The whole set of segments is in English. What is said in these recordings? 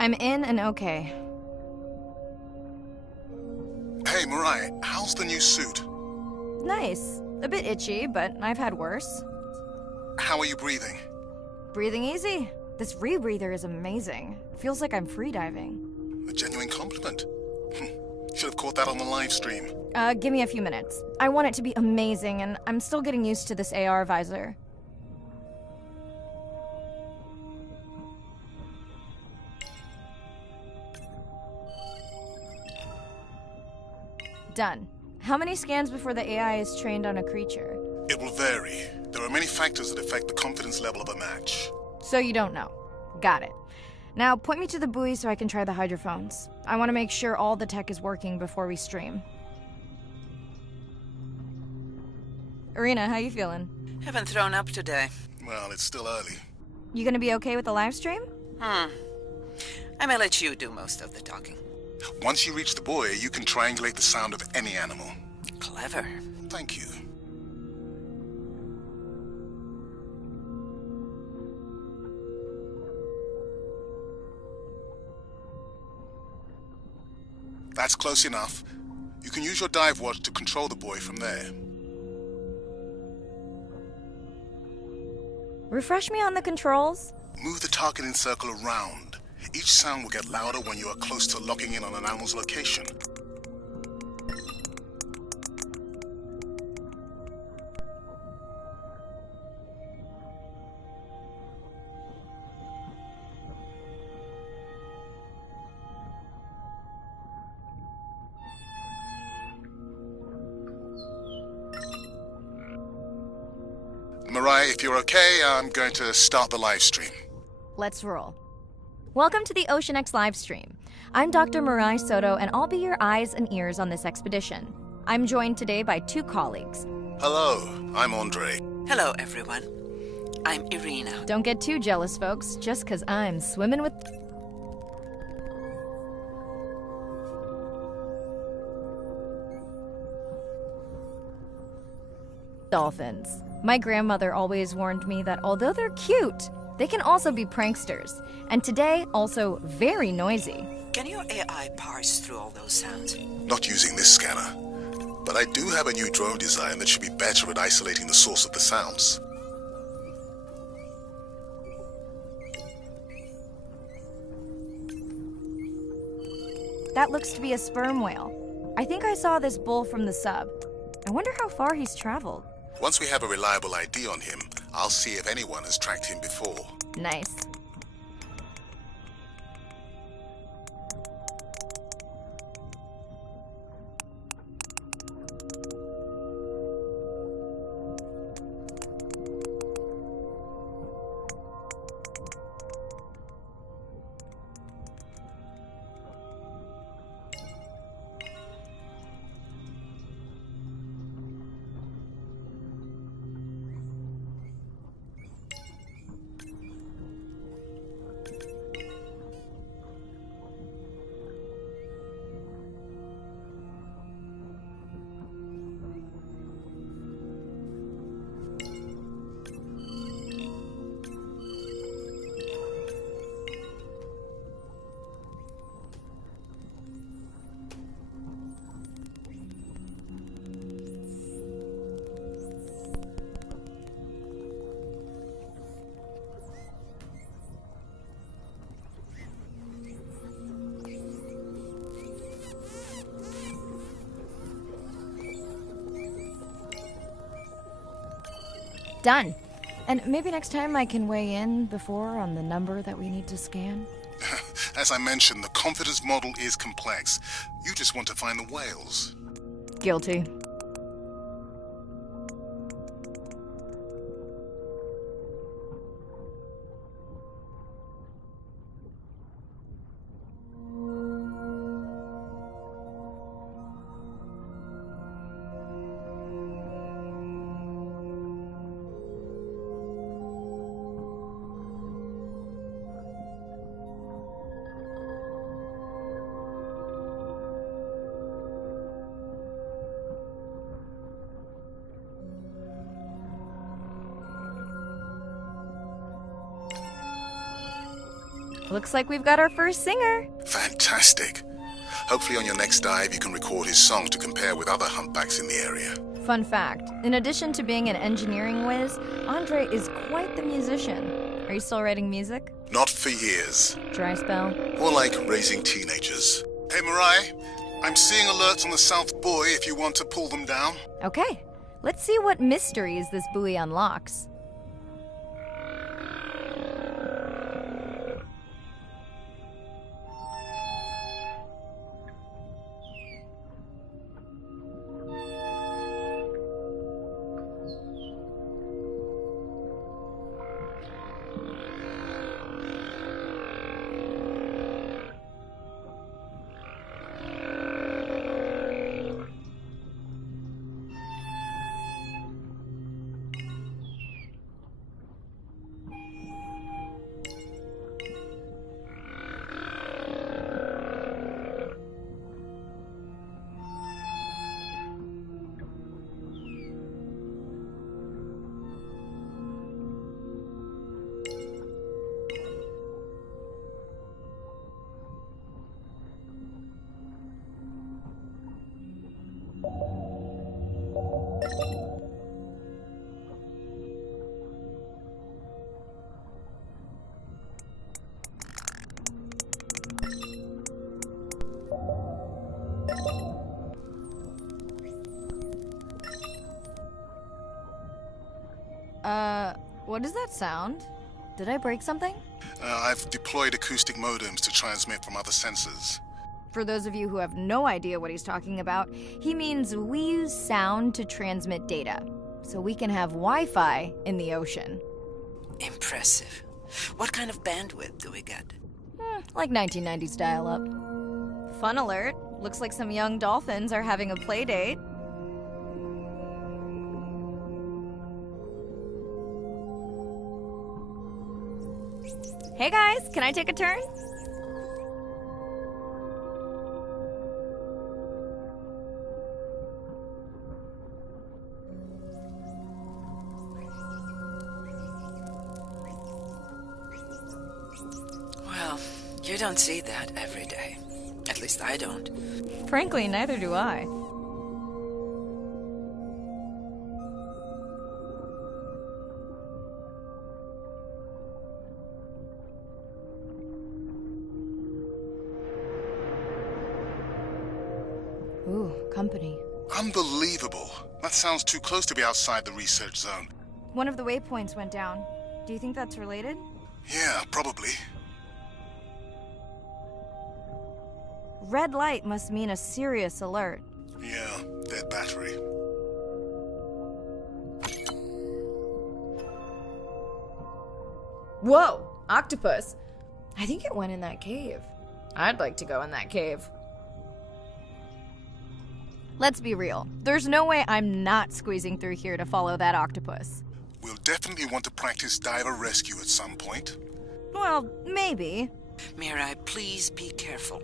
I'm in and okay. Hey, Mariah, how's the new suit? Nice. A bit itchy, but I've had worse. How are you breathing? Breathing easy. This rebreather is amazing. Feels like I'm freediving. A genuine compliment. Should have caught that on the live stream. Give me a few minutes. I want it to be amazing, and I'm still getting used to this AR visor. Done. How many scans before the AI is trained on a creature? It will vary. There are many factors that affect the confidence level of a match. So you don't know. Got it. Now point me to the buoy so I can try the hydrophones. I want to make sure all the tech is working before we stream. Irina, how you feeling? Haven't thrown up today. Well, it's still early. You gonna be okay with the live stream? I may let you do most of the talking. Once you reach the buoy, you can triangulate the sound of any animal. Clever. Thank you. That's close enough. You can use your dive watch to control the buoy from there. Refresh me on the controls. Move the targeting circle around. Each sound will get louder when you are close to locking in on an animal's location. Mariah, if you're okay, I'm going to start the live stream. Let's roll. Welcome to the OceanX livestream. I'm Dr. Mirai Soto, and I'll be your eyes and ears on this expedition. I'm joined today by two colleagues. Hello, I'm Andre. Hello, everyone. I'm Irina. Don't get too jealous, folks, just 'cause I'm swimming with... dolphins. My grandmother always warned me that although they're cute, they can also be pranksters. And today, also very noisy. Can your AI parse through all those sounds? Not using this scanner. But I do have a new drone design that should be better at isolating the source of the sounds. That looks to be a sperm whale. I think I saw this bull from the sub. I wonder how far he's traveled. Once we have a reliable ID on him, I'll see if anyone has tracked him before. Nice. Done. And maybe next time I can weigh in before on the number that we need to scan? As I mentioned, the confidence model is complex. You just want to find the whales. Guilty. Looks like we've got our first singer. Fantastic. Hopefully on your next dive you can record his song to compare with other humpbacks in the area. Fun fact, in addition to being an engineering whiz, Andre is quite the musician. Are you still writing music? Not for years. Dry spell? More like raising teenagers. Hey Mirai, I'm seeing alerts on the South Buoy if you want to pull them down. Okay, let's see what mysteries this buoy unlocks. What does that sound? Did I break something? I've deployed acoustic modems to transmit from other sensors. For those of you who have no idea what he's talking about, he means we use sound to transmit data, so we can have Wi-Fi in the ocean. Impressive. What kind of bandwidth do we get? Like 1990s dial-up. Fun alert. Looks like some young dolphins are having a play date. Hey guys, can I take a turn? Well, you don't see that every day. At least I don't. Frankly, neither do I. Ooh, company. Unbelievable. That sounds too close to be outside the research zone. One of the waypoints went down. Do you think that's related? Yeah, probably. Red light must mean a serious alert. Yeah, dead battery. Whoa, octopus. I think it went in that cave. I'd like to go in that cave. Let's be real. There's no way I'm not squeezing through here to follow that octopus. We'll definitely want to practice diver rescue at some point. Well, maybe. Mirai, please be careful.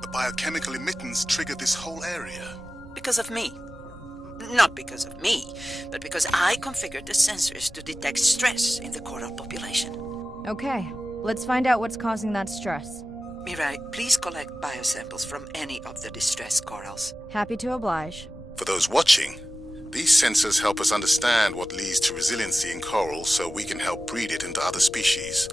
The biochemical emittance triggered this whole area. Because of me. Not because of me, but because I configured the sensors to detect stress in the coral population. Okay, let's find out what's causing that stress. Mirai, please collect biosamples from any of the distressed corals. Happy to oblige. For those watching, these sensors help us understand what leads to resiliency in coral so we can help breed it into other species.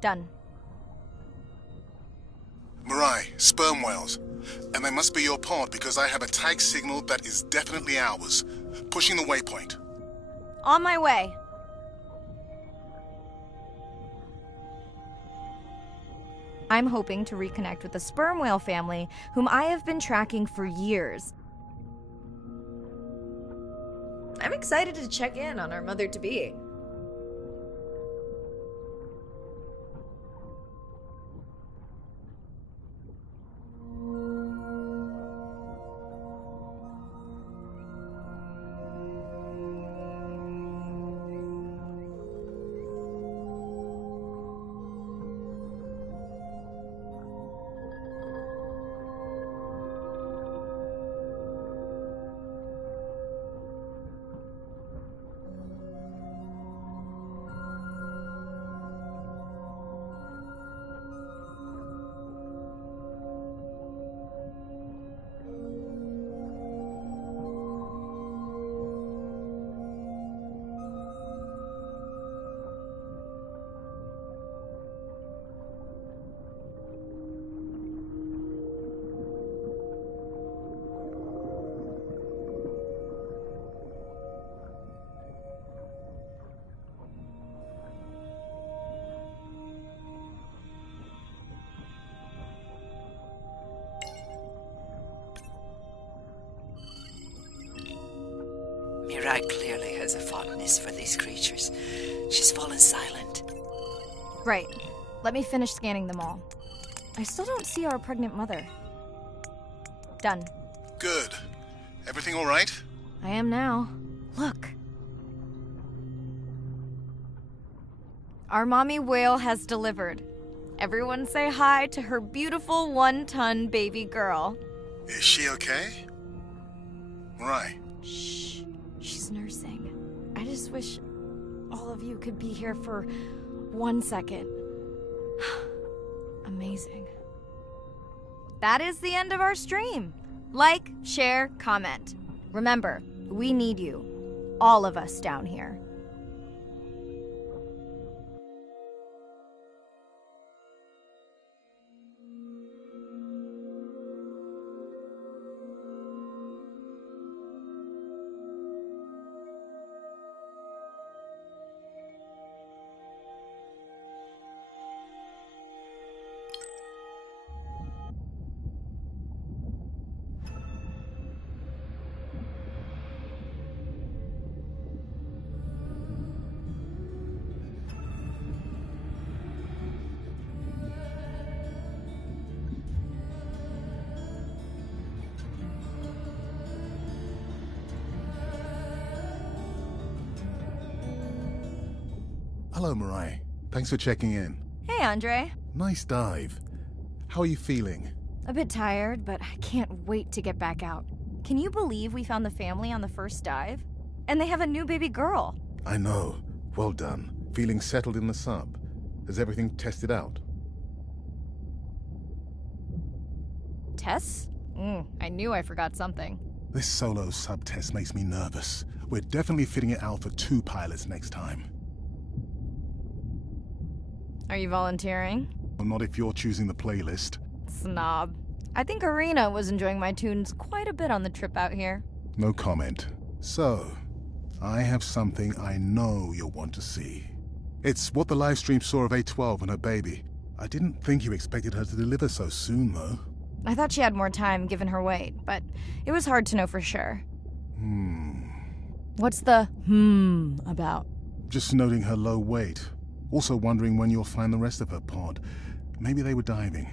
Done. Mirai, sperm whales. And they must be your pod because I have a tag signal that is definitely ours. Pushing the waypoint. On my way. I'm hoping to reconnect with the sperm whale family, whom I have been tracking for years. I'm excited to check in on our mother-to-be. Mirai clearly has a fondness for these creatures. She's fallen silent. Right. Let me finish scanning them all. I still don't see our pregnant mother. Done. Good. Everything all right? I am now. Look. Our mommy whale has delivered. Everyone say hi to her beautiful 1-ton baby girl. Is she okay? Right. Shh. She's nursing. I just wish all of you could be here for 1 second. Amazing. That is the end of our stream. Like, share, comment. Remember, we need you. All of us down here. Hello, Mirai. Thanks for checking in. Hey, Andre. Nice dive. How are you feeling? A bit tired, but I can't wait to get back out. Can you believe we found the family on the first dive? And they have a new baby girl. I know. Well done. Feeling settled in the sub. Has everything tested out? Tests? I knew I forgot something. This solo sub-test makes me nervous. We're definitely fitting it out for 2 pilots next time. Are you volunteering? Well, not if you're choosing the playlist. Snob. I think Arena was enjoying my tunes quite a bit on the trip out here. No comment. So, I have something I know you'll want to see. It's what the livestream saw of A12 and her baby. I didn't think you expected her to deliver so soon, though. I thought she had more time given her weight, but it was hard to know for sure. What's the about? Just noting her low weight. Also wondering when you'll find the rest of her pod. Maybe they were diving.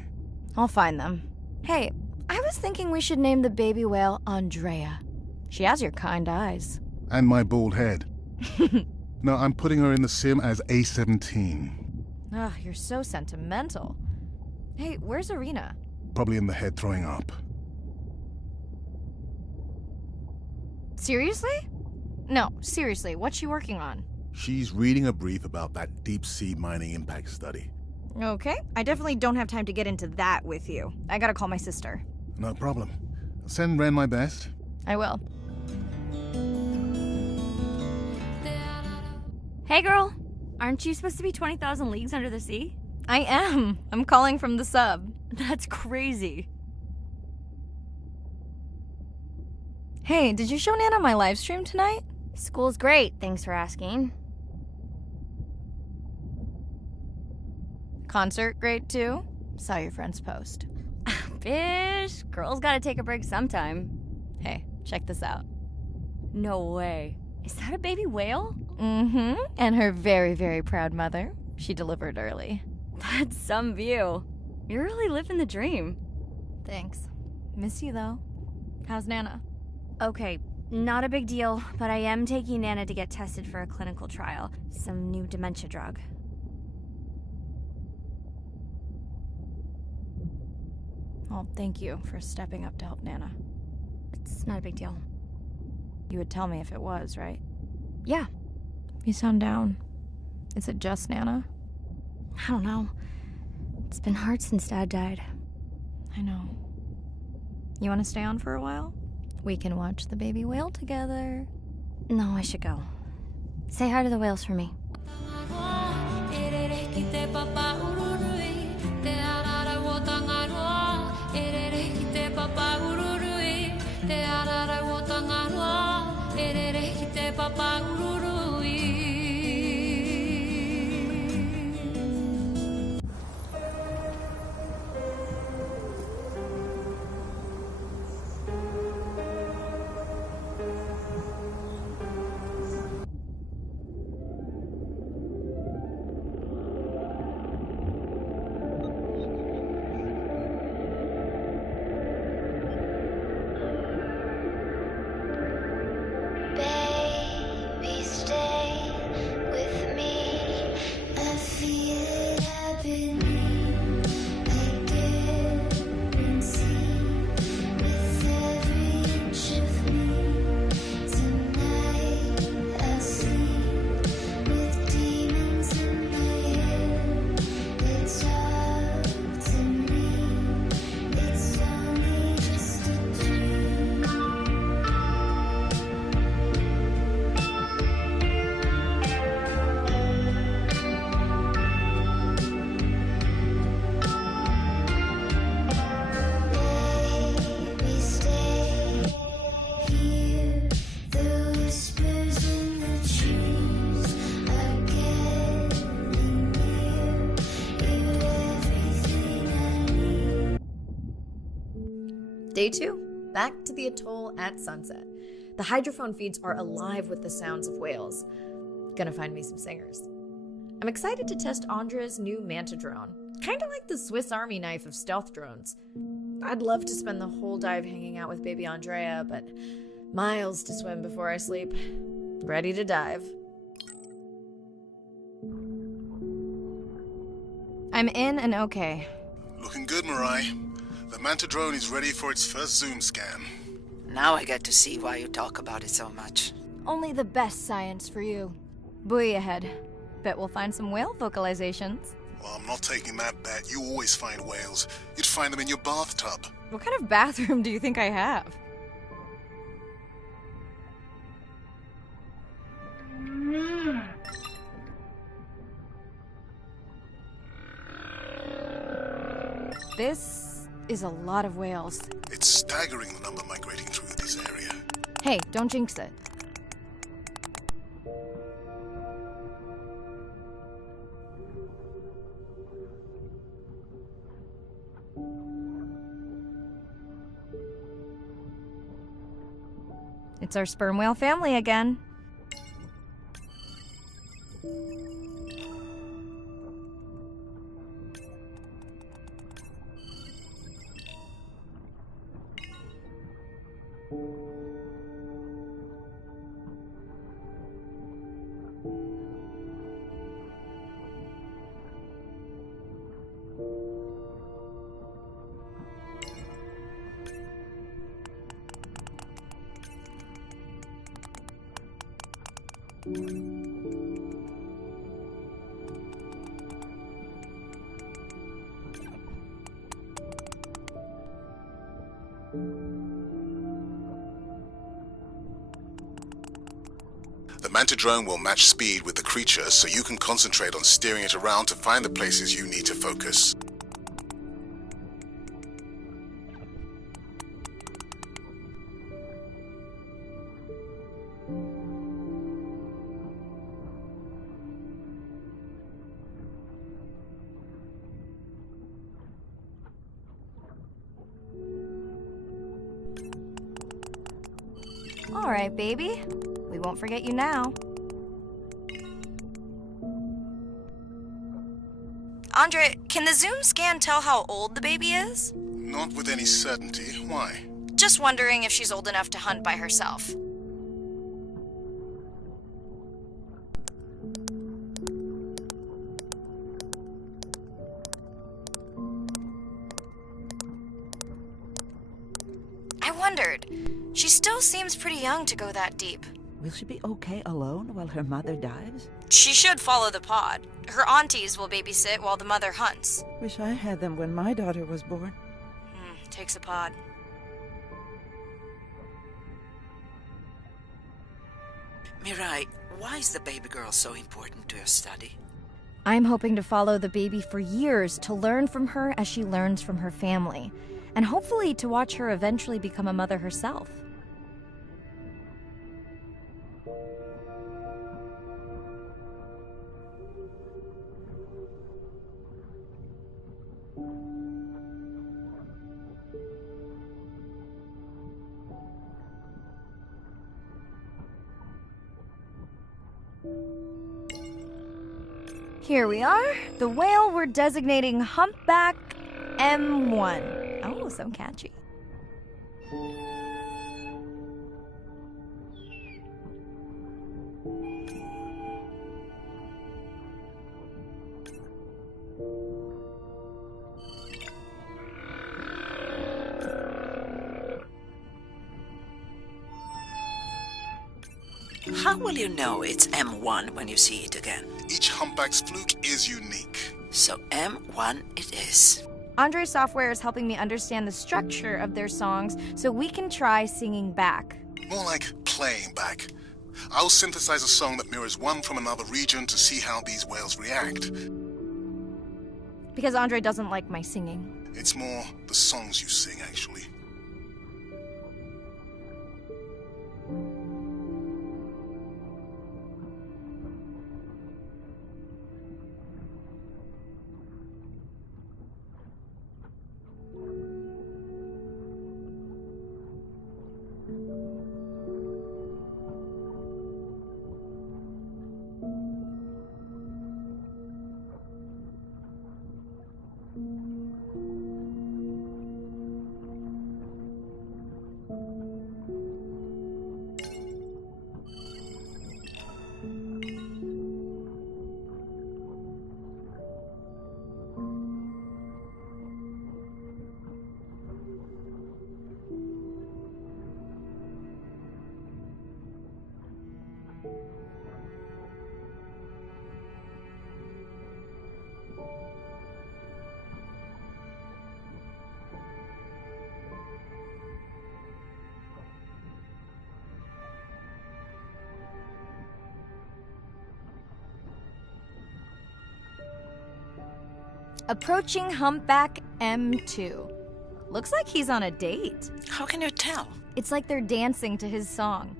I'll find them. Hey, I was thinking we should name the baby whale Andrea. She has your kind eyes. And my bald head. No, I'm putting her in the sim as A17. Ugh, you're so sentimental. Hey, where's Arena? Probably in the head throwing up. Seriously? No, seriously, what's she working on? She's reading a brief about that deep-sea mining impact study. Okay, I definitely don't have time to get into that with you. I gotta call my sister. No problem. Send Ren my best. I will. Hey girl, aren't you supposed to be 20,000 leagues under the sea? I am. I'm calling from the sub. That's crazy. Hey, did you show Nana my live stream tonight? School's great, thanks for asking. Concert great too? Saw your friend's post. Bish, girls gotta take a break sometime. Hey, check this out. No way. Is that a baby whale? Mm-hmm. And her very, very proud mother. She delivered early. That's some view. You're really living the dream. Thanks. Miss you, though. How's Nana? Okay, not a big deal, but I am taking Nana to get tested for a clinical trial. Some new dementia drug. Well, thank you for stepping up to help Nana. It's not a big deal. You would tell me if it was, right? Yeah. You sound down. Is it just Nana? I don't know. It's been hard since Dad died. I know. You want to stay on for a while? We can watch the baby whale together. No, I should go. Say hi to the whales for me. Day 2, back to the atoll at sunset. The hydrophone feeds are alive with the sounds of whales. Gonna find me some singers. I'm excited to test Andrea's new Manta drone. Kinda like the Swiss Army knife of stealth drones. I'd love to spend the whole dive hanging out with baby Andrea, but miles to swim before I sleep. Ready to dive. I'm in and okay. Looking good, Mirai. The Manta drone is ready for its first zoom scan. Now I get to see why you talk about it so much. Only the best science for you. Buoy ahead. Bet we'll find some whale vocalizations. Well, I'm not taking that bet. You always find whales. You'd find them in your bathtub. What kind of bathroom do you think I have? This is a lot of whales. It's staggering the number migrating through this area. Hey, don't jinx it. It's our sperm whale family again. The Manta drone will match speed with the creature, so you can concentrate on steering it around to find the places you need to focus. All right, baby. We won't forget you now. Andre, can the zoom scan tell how old the baby is? Not with any certainty. Why? Just wondering if she's old enough to hunt by herself. I wondered. She still seems pretty young to go that deep. Will she be okay alone while her mother dies? She should follow the pod. Her aunties will babysit while the mother hunts. Wish I had them when my daughter was born. Takes a pod. Mirai, why is the baby girl so important to your study? I'm hoping to follow the baby for years to learn from her as she learns from her family, and hopefully to watch her eventually become a mother herself. Here we are, the whale we're designating Humpback M1. Oh, so catchy. How will you know it's M1 when you see it again? Each humpback's fluke is unique. So M1 it is. Andre's software is helping me understand the structure of their songs so we can try singing back. More like playing back. I'll synthesize a song that mirrors one from another region to see how these whales react. Because Andre doesn't like my singing. It's more the songs you sing, actually. Approaching humpback M2. Looks like he's on a date. How can you tell? It's like they're dancing to his song.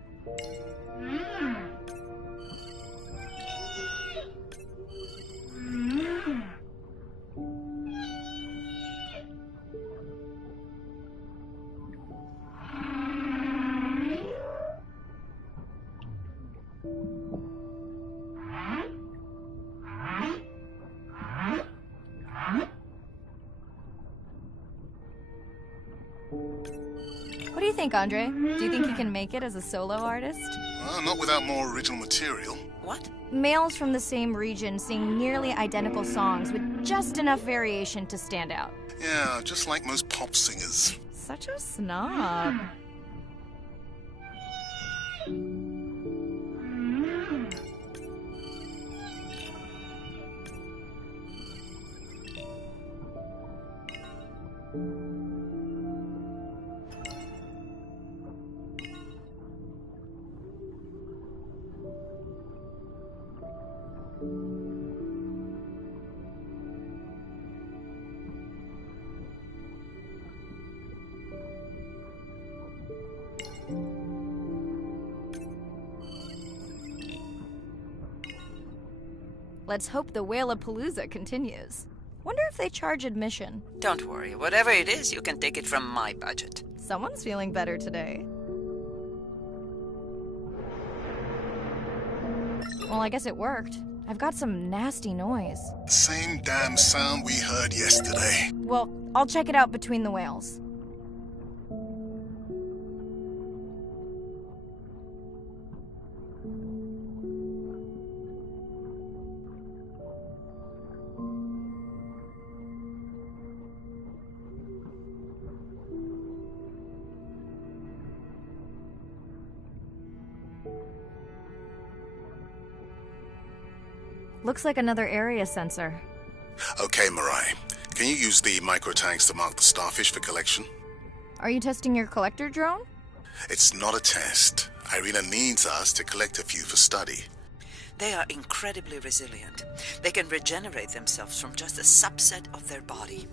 What do you think, Andre? Do you think he can make it as a solo artist? Not without more original material. What? Males from the same region sing nearly identical songs with just enough variation to stand out. Yeah, just like most pop singers. Such a snob. Let's hope the Whalapalooza continues. Wonder if they charge admission. Don't worry. Whatever it is, you can take it from my budget. Someone's feeling better today. Well, I guess it worked. I've got some nasty noise. Same damn sound we heard yesterday. Well, I'll check it out between the whales. Looks like another area sensor. Okay, Mirai. Can you use the microtags to mark the starfish for collection? Are you testing your collector drone? It's not a test. Irina needs us to collect a few for study. They are incredibly resilient. They can regenerate themselves from just a subset of their body.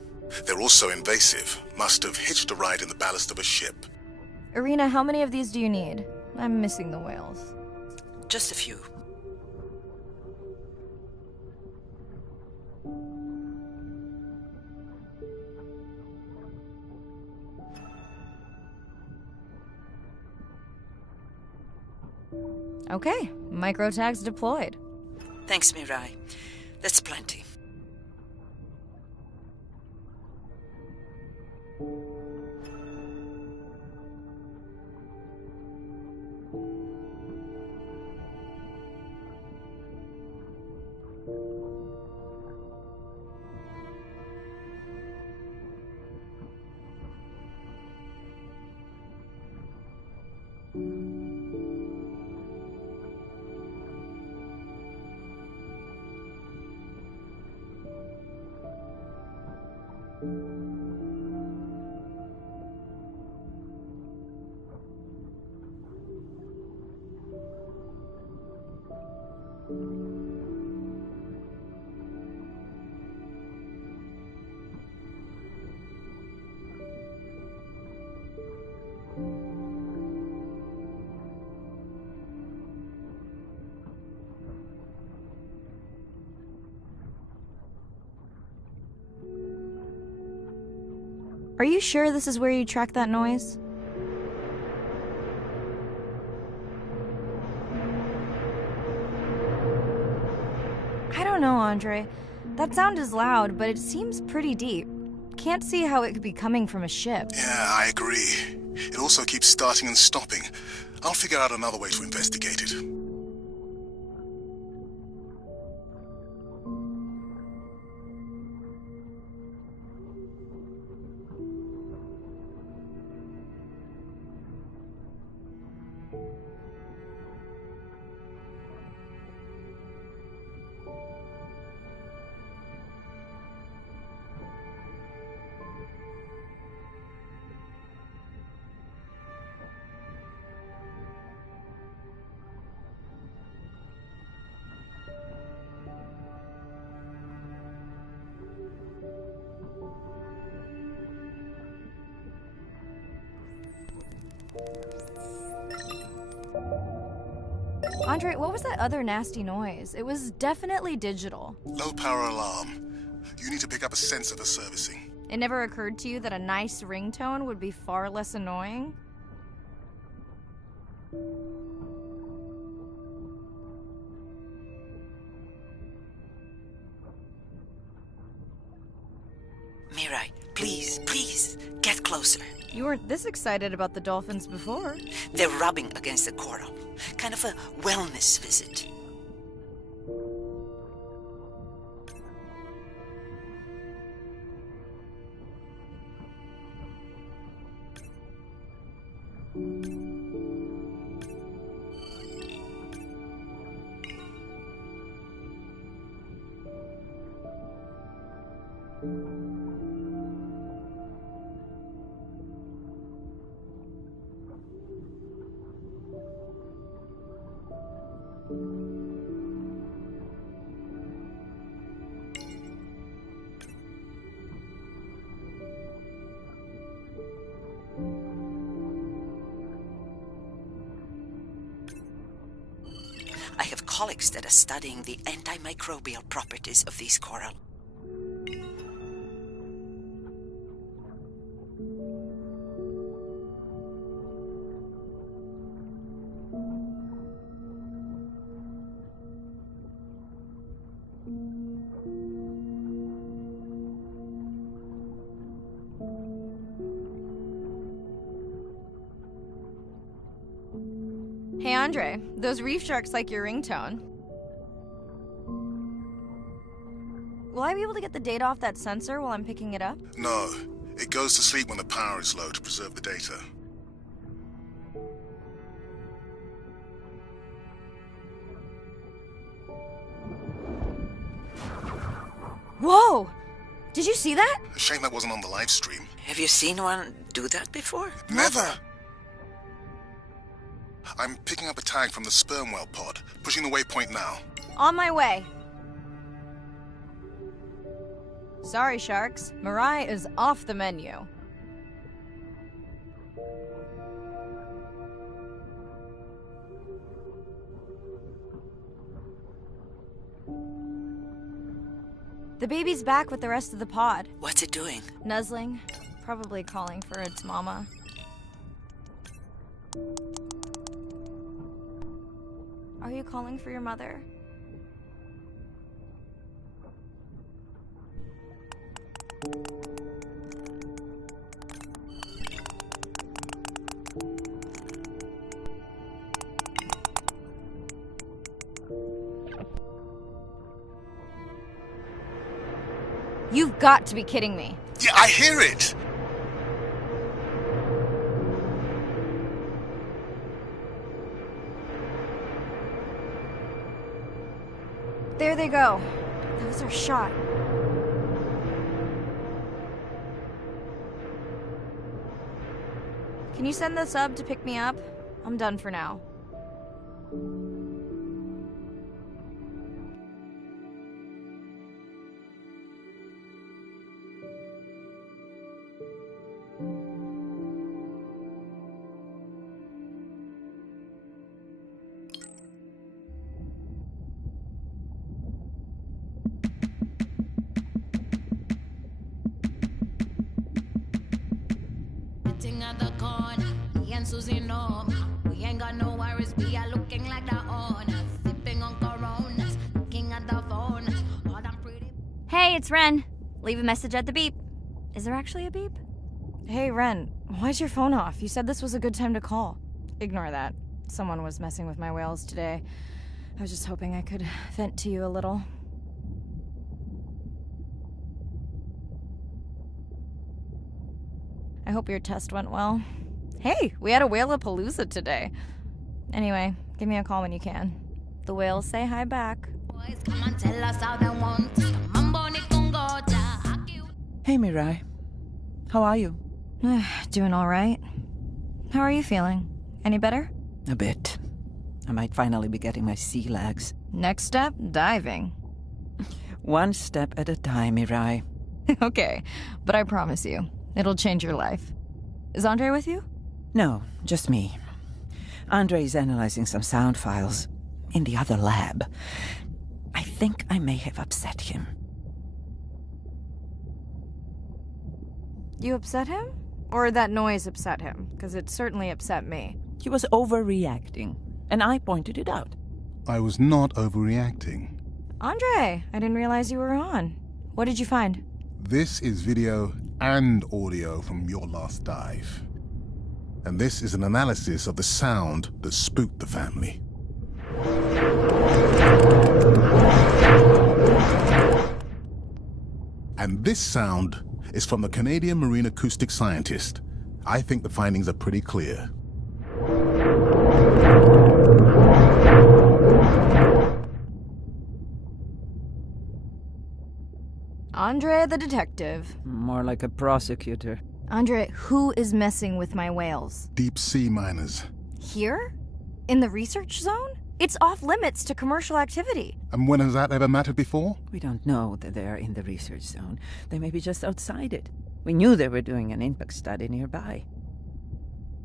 They're also invasive. Must have hitched a ride in the ballast of a ship. Irina, how many of these do you need? I'm missing the whales. Just a few. Okay, microtags deployed. Thanks, Mirai. That's plenty. Are you sure this is where you track that noise? I don't know, Andre. That sound is loud, but it seems pretty deep. Can't see how it could be coming from a ship. Yeah, I agree. It also keeps starting and stopping. I'll figure out another way to investigate it. Andre, what was that other nasty noise? It was definitely digital. Low power alarm. You need to pick up a sensor for servicing. It never occurred to you that a nice ringtone would be far less annoying? Mirai, please, get closer. You weren't this excited about the dolphins before. They're rubbing against the coral. Kind of a wellness visit. I have colleagues that are studying the antimicrobial properties of these coral. Hey Andre, those reef sharks like your ringtone. Will I be able to get the data off that sensor while I'm picking it up? No. It goes to sleep when the power is low to preserve the data. Whoa! Did you see that? A shame that wasn't on the live stream. Have you seen one do that before? Never! I'm picking up a tag from the sperm whale pod, pushing the waypoint now. On my way. Sorry, sharks. Mirai is off the menu. The baby's back with the rest of the pod. What's it doing? Nuzzling. Probably calling for its mama. Are you calling for your mother? You've got to be kidding me. Yeah, I hear it! There they go. That was our shot. Can you send the sub to pick me up? I'm done for now. At the corner, me and Susie know we ain't got no worries. We are looking like the owners, sipping on Coronas, looking at the phone. All them pretty. Hey, it's Ren. Leave a message at the beep. Is there actually a beep? Hey, Ren. Why's your phone off? You said this was a good time to call. Ignore that. Someone was messing with my whales today. I was just hoping I could vent to you a little. I hope your test went well. Hey, we had a whale-a-palooza today. Anyway, give me a call when you can. The whales say hi back. Boys, come and tell us how they want. Mambo ni Congoja. Hey, Mirai. How are you? Doing all right. How are you feeling? Any better? A bit. I might finally be getting my sea legs. Next step, diving. One step at a time, Mirai. Okay, but I promise you, it'll change your life. Is Andre with you? No, just me. Andre's analyzing some sound files. in the other lab. I think I may have upset him. You upset him? Or that noise upset him? Because it certainly upset me. He was overreacting, and I pointed it out. I was not overreacting. Andre, I didn't realize you were on. What did you find? This is video and audio from your last dive. And this is an analysis of the sound that spooked the family. And this sound is from the Canadian marine acoustic scientist. I think the findings are pretty clear. Andre the detective. More like a prosecutor. Andre, who is messing with my whales? Deep sea miners. Here? In the research zone? It's off limits to commercial activity. And when has that ever mattered before? We don't know that they are in the research zone. They may be just outside it. We knew they were doing an impact study nearby.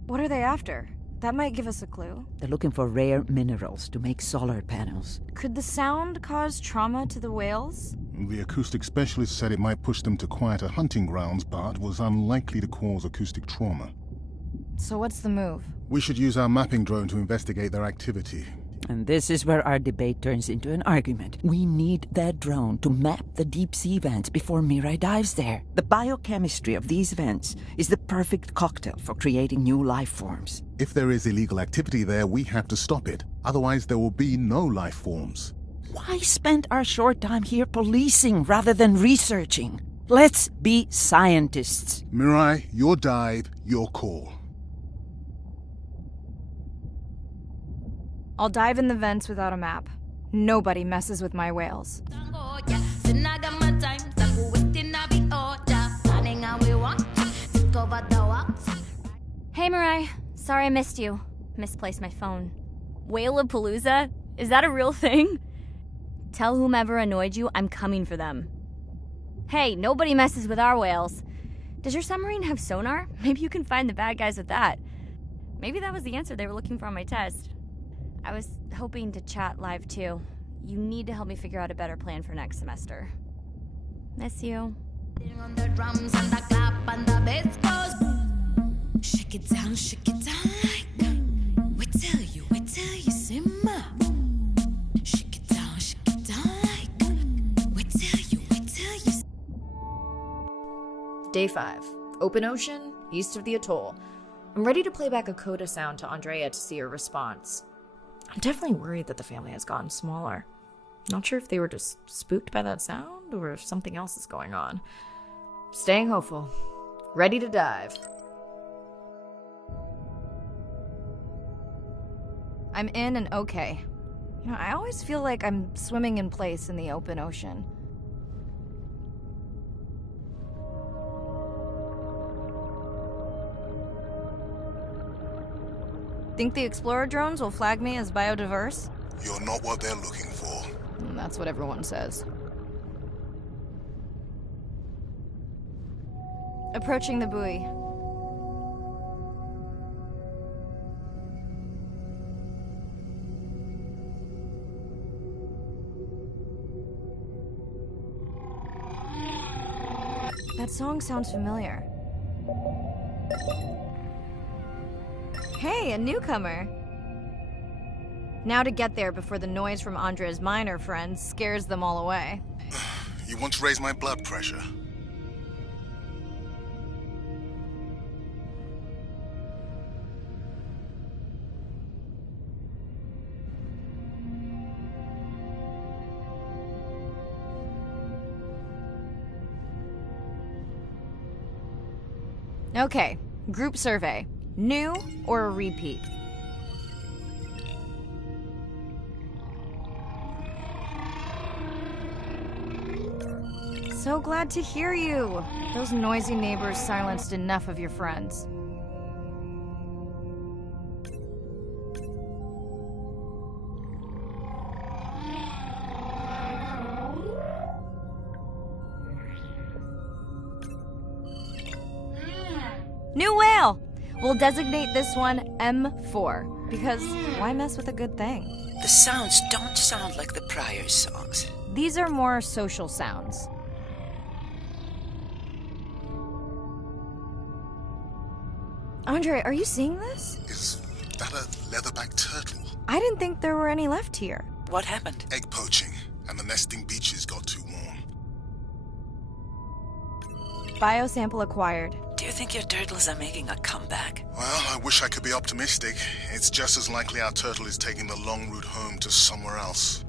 What are they after? That might give us a clue. They're looking for rare minerals to make solar panels. Could the sound cause trauma to the whales? The acoustic specialist said it might push them to quieter hunting grounds, but was unlikely to cause acoustic trauma. So what's the move? We should use our mapping drone to investigate their activity. And this is where our debate turns into an argument. We need that drone to map the deep-sea vents before Mirai dives there. The biochemistry of these vents is the perfect cocktail for creating new life forms. If there is illegal activity there, we have to stop it. Otherwise, there will be no life forms. Why spend our short time here policing rather than researching? Let's be scientists. Mirai, your dive, your call. I'll dive in the vents without a map. Nobody messes with my whales. Hey, Mirai. Sorry I missed you. Misplaced my phone. Whale-a-palooza? Is that a real thing? Tell whomever annoyed you I'm coming for them. Hey, nobody messes with our whales. Does your submarine have sonar? Maybe you can find the bad guys with that. Maybe that was the answer they were looking for on my test. I was hoping to chat live too. You need to help me figure out a better plan for next semester. Miss you. Shake it down like wait till you simmer. Shake it down like wait till you. Day 5. Open ocean, east of the atoll. I'm ready to play back a coda sound to Andrea to see her response. I'm definitely worried that the family has gotten smaller. Not sure if they were just spooked by that sound or if something else is going on. Staying hopeful. Ready to dive. I'm in and okay. You know, I always feel like I'm swimming in place in the open ocean. Think the Explorer drones will flag me as biodiverse? You're not what they're looking for. That's what everyone says. Approaching the buoy. That song sounds familiar. Hey, a newcomer! Now to get there before the noise from Andre's miner friends scares them all away. You want to raise my blood pressure? Okay, group survey. New or a repeat? So glad to hear you. Those noisy neighbors silenced enough of your friends. New whale! We'll designate this one M4. Because why mess with a good thing? The sounds don't sound like the prior songs. These are more social sounds. Andre, are you seeing this? Is that a leatherback turtle? I didn't think there were any left here. What happened? Egg poaching, and the nesting beaches got too warm. Biosample acquired. Do you think your turtles are making a comeback? Well, I wish I could be optimistic. It's just as likely our turtle is taking the long route home to somewhere else.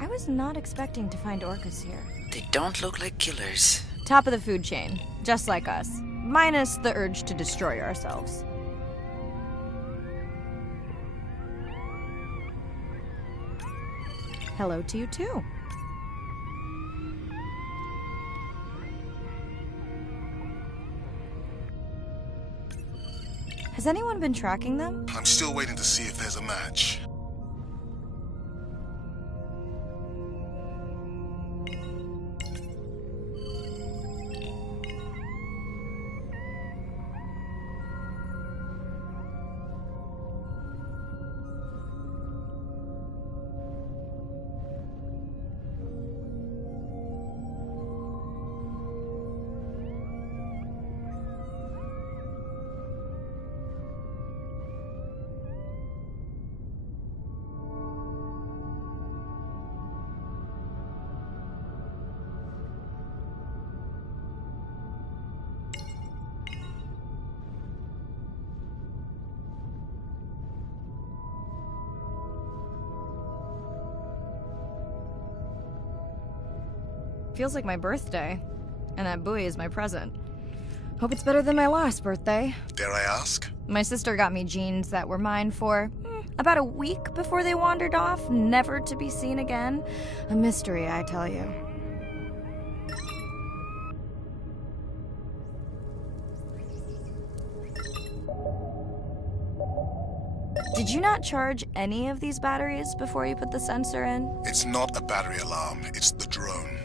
I was not expecting to find orcas here. They don't look like killers. Top of the food chain, just like us. Minus the urge to destroy ourselves. Hello to you too. Has anyone been tracking them? I'm still waiting to see if there's a match. Feels like my birthday, and that buoy is my present. Hope it's better than my last birthday. Dare I ask? My sister got me jeans that were mine for about a week before they wandered off, never to be seen again. A mystery, I tell you. Did you not charge any of these batteries before you put the sensor in? It's not a battery alarm, it's the drone.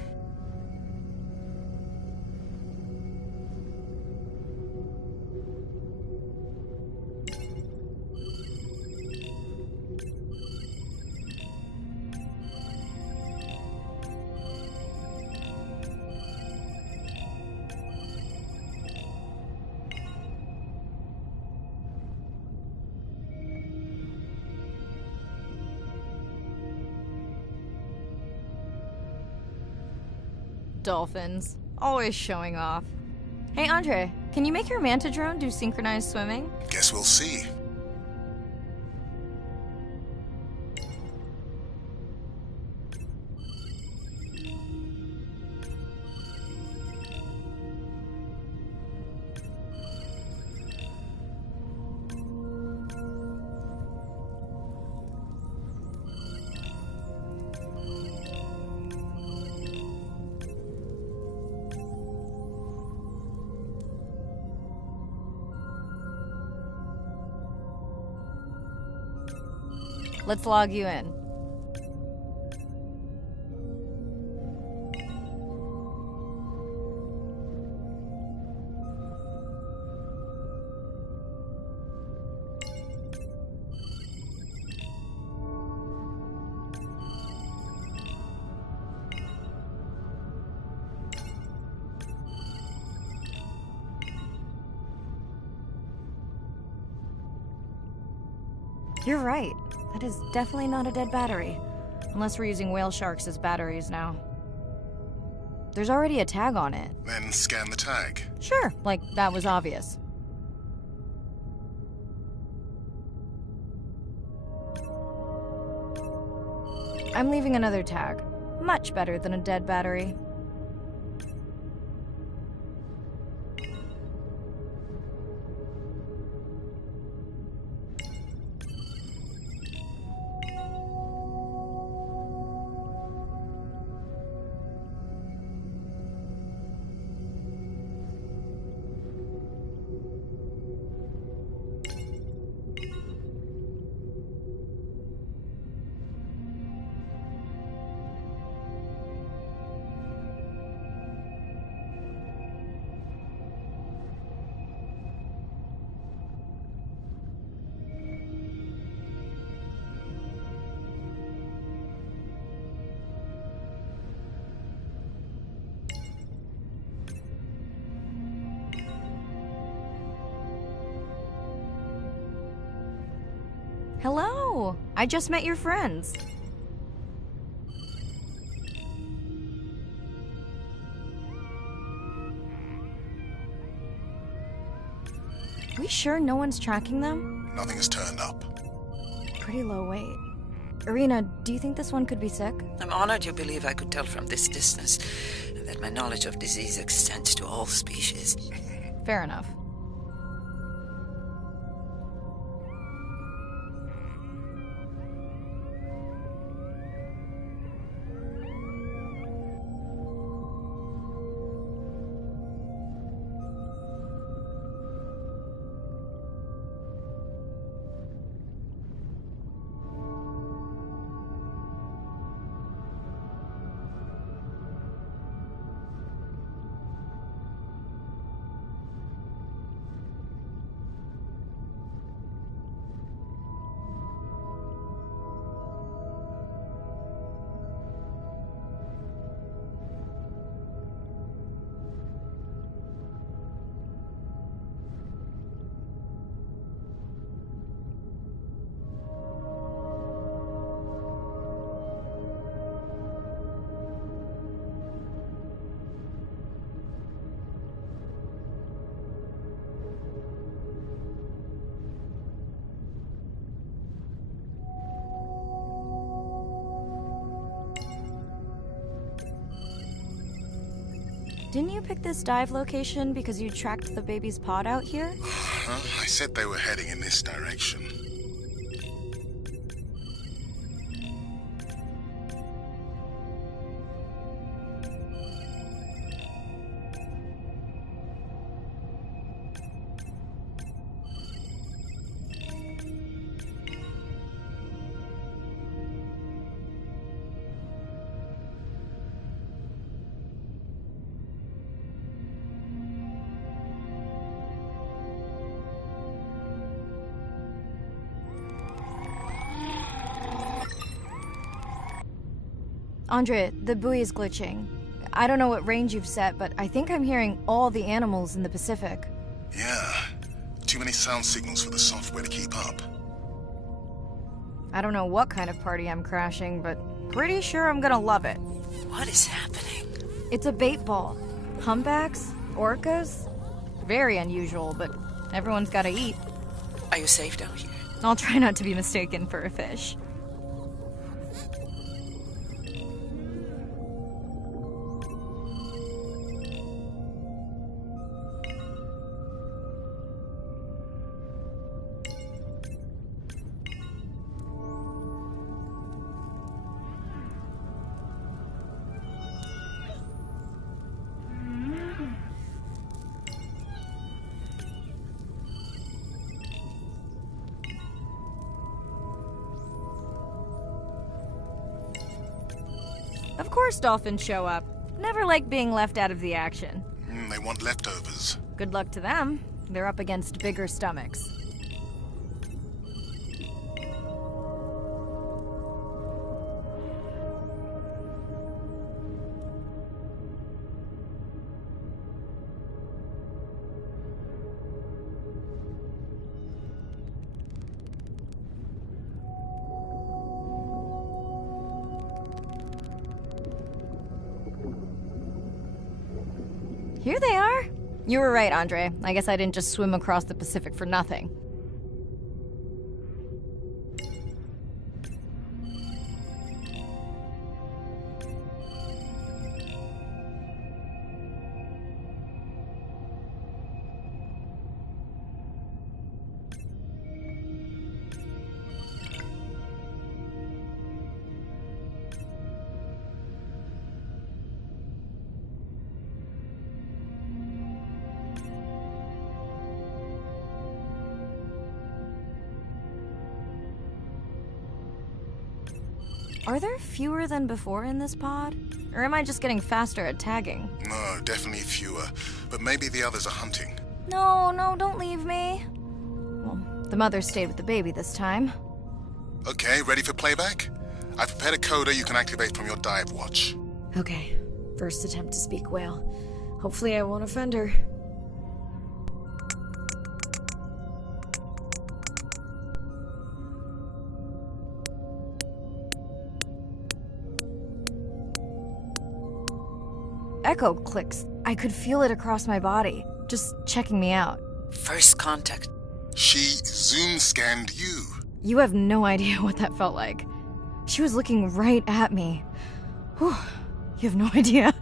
Dolphins. Always showing off. Hey, Andre, can you make your manta drone do synchronized swimming? Guess we'll see. Let's log you in. You're right. That is definitely not a dead battery. Unless we're using whale sharks as batteries now. There's already a tag on it. Then scan the tag. Sure, like that was obvious. I'm leaving another tag. Much better than a dead battery. Hello! I just met your friends. We sure no one's tracking them? Nothing has turned up. Pretty low weight. Irina, do you think this one could be sick? I'm honored you believe I could tell from this distance that my knowledge of disease extends to all species. Fair enough. Didn't you pick this dive location because you tracked the baby's pod out here? I said they were heading in this direction. Andre, the buoy is glitching. I don't know what range you've set, but I think I'm hearing all the animals in the Pacific. Yeah. Too many sound signals for the software to keep up. I don't know what kind of party I'm crashing, but pretty sure I'm gonna love it. What is happening? It's a bait ball. Humpbacks? Orcas? Very unusual, but everyone's gotta eat. Are you safe down here? I'll try not to be mistaken for a fish. Of course dolphins show up. Never like being left out of the action. They want leftovers. Good luck to them. They're up against bigger stomachs. Here they are. You were right, Andre. I guess I didn't just swim across the Pacific for nothing. Are there fewer than before in this pod? Or am I just getting faster at tagging? No, definitely fewer. But maybe the others are hunting. No, don't leave me. Well, the mother stayed with the baby this time. Okay, ready for playback? I've prepared a coder you can activate from your dive watch. Okay, first attempt to speak whale. Hopefully I won't offend her. Echo clicks. I could feel it across my body, just checking me out. First contact. She zoom scanned you. You have no idea what that felt like. She was looking right at me. Whew, you have no idea.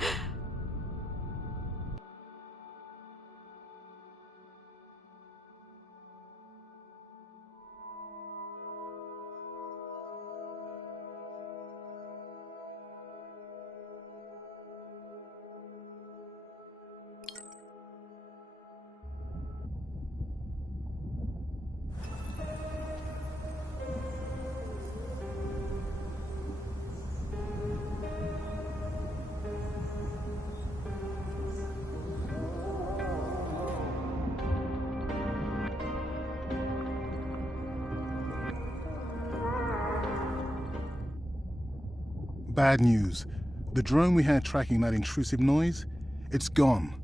Bad news. The drone we had tracking that intrusive noise, it's gone.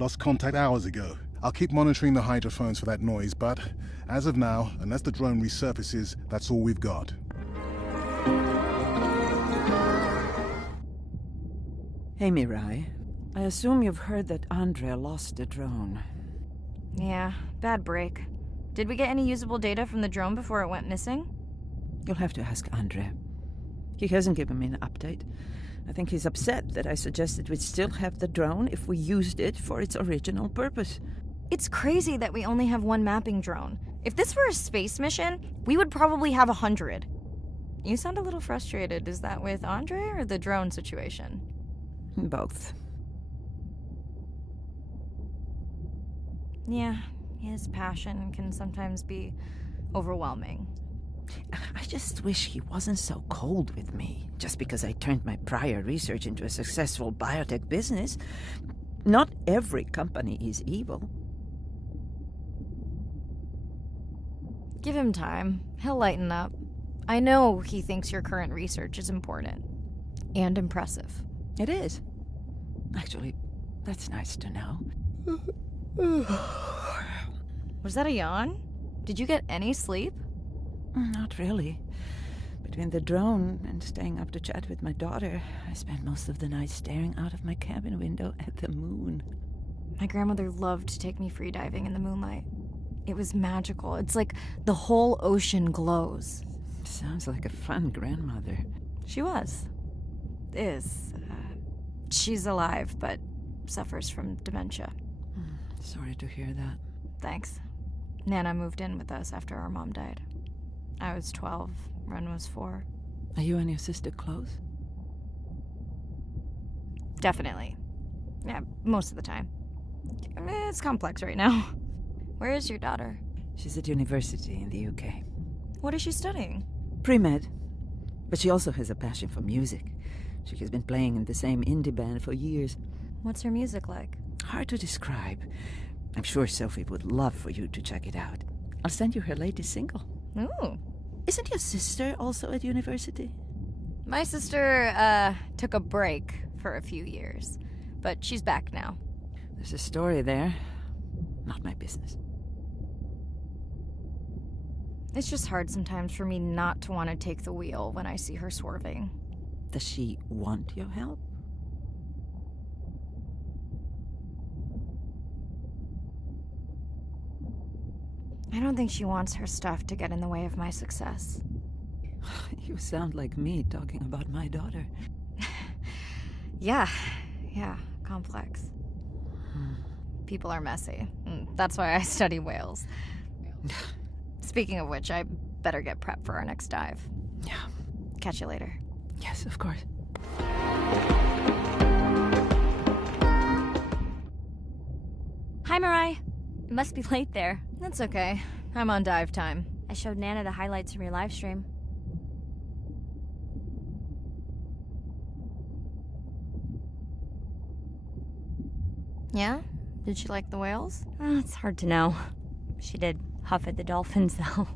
Lost contact hours ago. I'll keep monitoring the hydrophones for that noise, but as of now, unless the drone resurfaces, that's all we've got. Hey, Mirai. I assume you've heard that Andrea lost the drone. Yeah, bad break. Did we get any usable data from the drone before it went missing? You'll have to ask Andrea. He hasn't given me an update. I think he's upset that I suggested we'd still have the drone if we used it for its original purpose. It's crazy that we only have one mapping drone. If this were a space mission, we would probably have 100. You sound a little frustrated. Is that with Andre or the drone situation? Both. Yeah, his passion can sometimes be overwhelming. I just wish he wasn't so cold with me, just because I turned my prior research into a successful biotech business. Not every company is evil. Give him time. He'll lighten up. I know he thinks your current research is important. And impressive. It is. Actually, that's nice to know. Was that a yawn? Did you get any sleep? Not really. Between the drone and staying up to chat with my daughter, I spent most of the night staring out of my cabin window at the moon. My grandmother loved to take me freediving in the moonlight. It was magical. It's like the whole ocean glows. Sounds like a fun grandmother. She was. She's alive, but suffers from dementia. Sorry to hear that. Thanks. Nana moved in with us after our mom died. I was 12, Ren was 4. Are you and your sister close? Definitely. Yeah, most of the time. It's complex right now. Where is your daughter? She's at university in the UK. What is she studying? Pre-med. But she also has a passion for music. She has been playing in the same indie band for years. What's her music like? Hard to describe. I'm sure Sophie would love for you to check it out. I'll send you her latest single. Ooh. Isn't your sister also at university? My sister, took a break for a few years. But she's back now. There's a story there. Not my business. It's just hard sometimes for me not to want to take the wheel when I see her swerving. Does she want your help? I don't think she wants her stuff to get in the way of my success. You sound like me talking about my daughter. Yeah, complex. People are messy. That's why I study whales. Speaking of which, I better get prepped for our next dive. Yeah. Catch you later. Yes, of course. Hi, Mirai. It must be late there. That's okay. I'm on dive time. I showed Nana the highlights from your live stream. Yeah? Did she like the whales? It's hard to know. She did huff at the dolphins, though.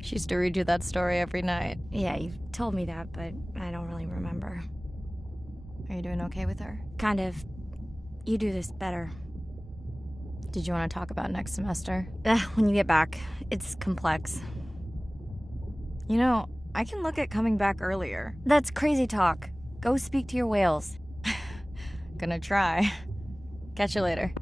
She used to read you that story every night. Yeah, you've told me that, but I don't really remember. Are you doing okay with her? Kind of. You do this better. Did you want to talk about next semester? When you get back. It's complex. You know, I can look at coming back earlier. That's crazy talk. Go speak to your whales. Gonna try. Catch you later.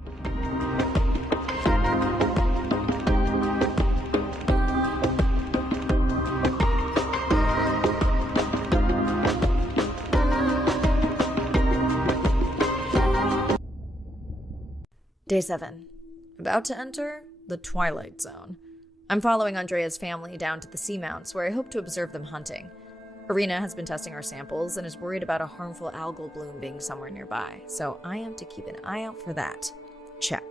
Day 7. About to enter the Twilight Zone. I'm following Andrea's family down to the seamounts, where I hope to observe them hunting. Irina has been testing our samples and is worried about a harmful algal bloom being somewhere nearby, so I am to keep an eye out for that. Check.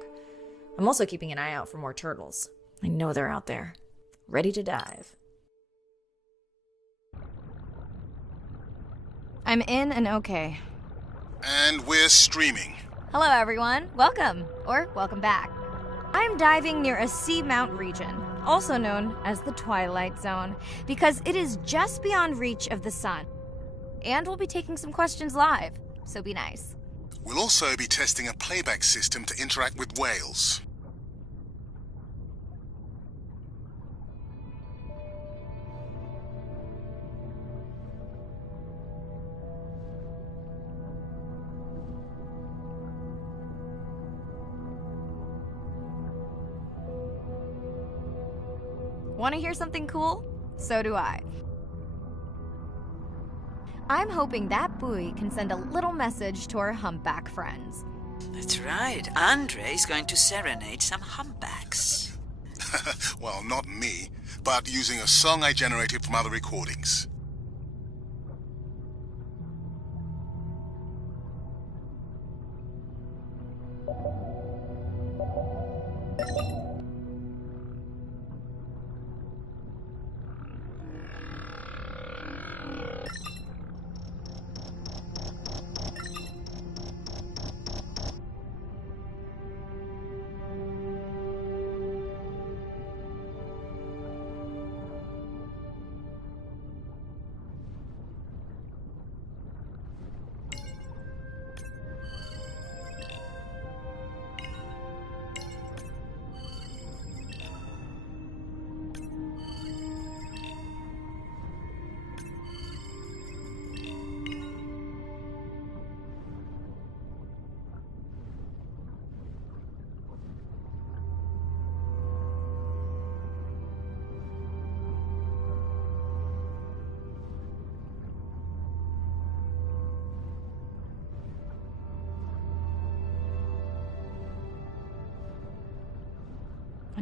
I'm also keeping an eye out for more turtles. I know they're out there, ready to dive. I'm in and okay. And we're streaming. Hello, everyone. Welcome, or welcome back. I'm diving near a seamount region, also known as the Twilight Zone, because it is just beyond reach of the sun. And we'll be taking some questions live, so be nice. We'll also be testing a playback system to interact with whales. Want to hear something cool? So do I. I'm hoping that buoy can send a little message to our humpback friends. That's right. Andre is going to serenade some humpbacks. Well, not me, but using a song I generated from other recordings.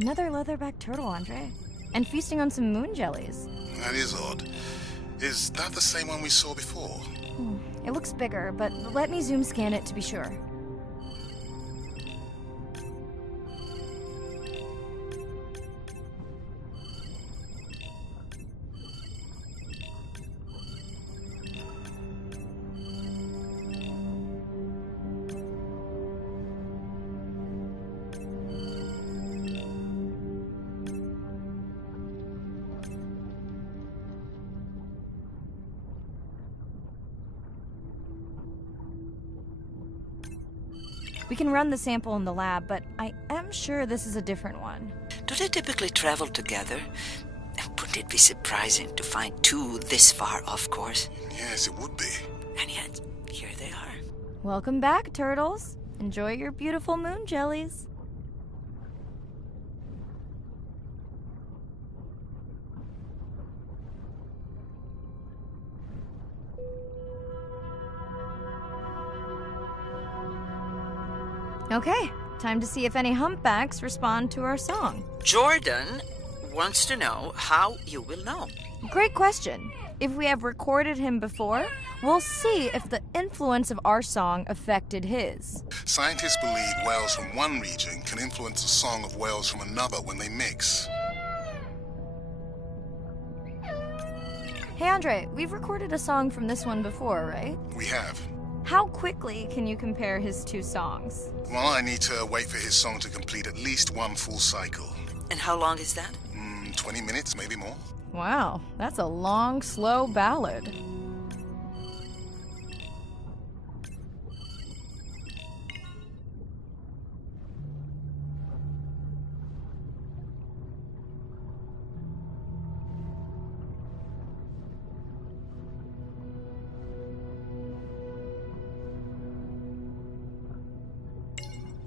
Another leatherback turtle, Andre. And feasting on some moon jellies. That is odd. Is that the same one we saw before? It looks bigger, but let me zoom scan it to be sure. We can run the sample in the lab, but I am sure this is a different one. Do they typically travel together? Wouldn't it be surprising to find two this far off course? Yes, it would be. And yet, here they are. Welcome back, turtles. Enjoy your beautiful moon jellies. Okay, time to see if any humpbacks respond to our song. Jordan wants to know how you will know. Great question. If we have recorded him before, we'll see if the influence of our song affected his. Scientists believe whales from one region can influence the song of whales from another when they mix. Hey Andre, we've recorded a song from this one before, right? We have. How quickly can you compare his two songs? Well, I need to wait for his song to complete at least one full cycle. And how long is that? 20 minutes, maybe more. Wow, that's a long, slow ballad.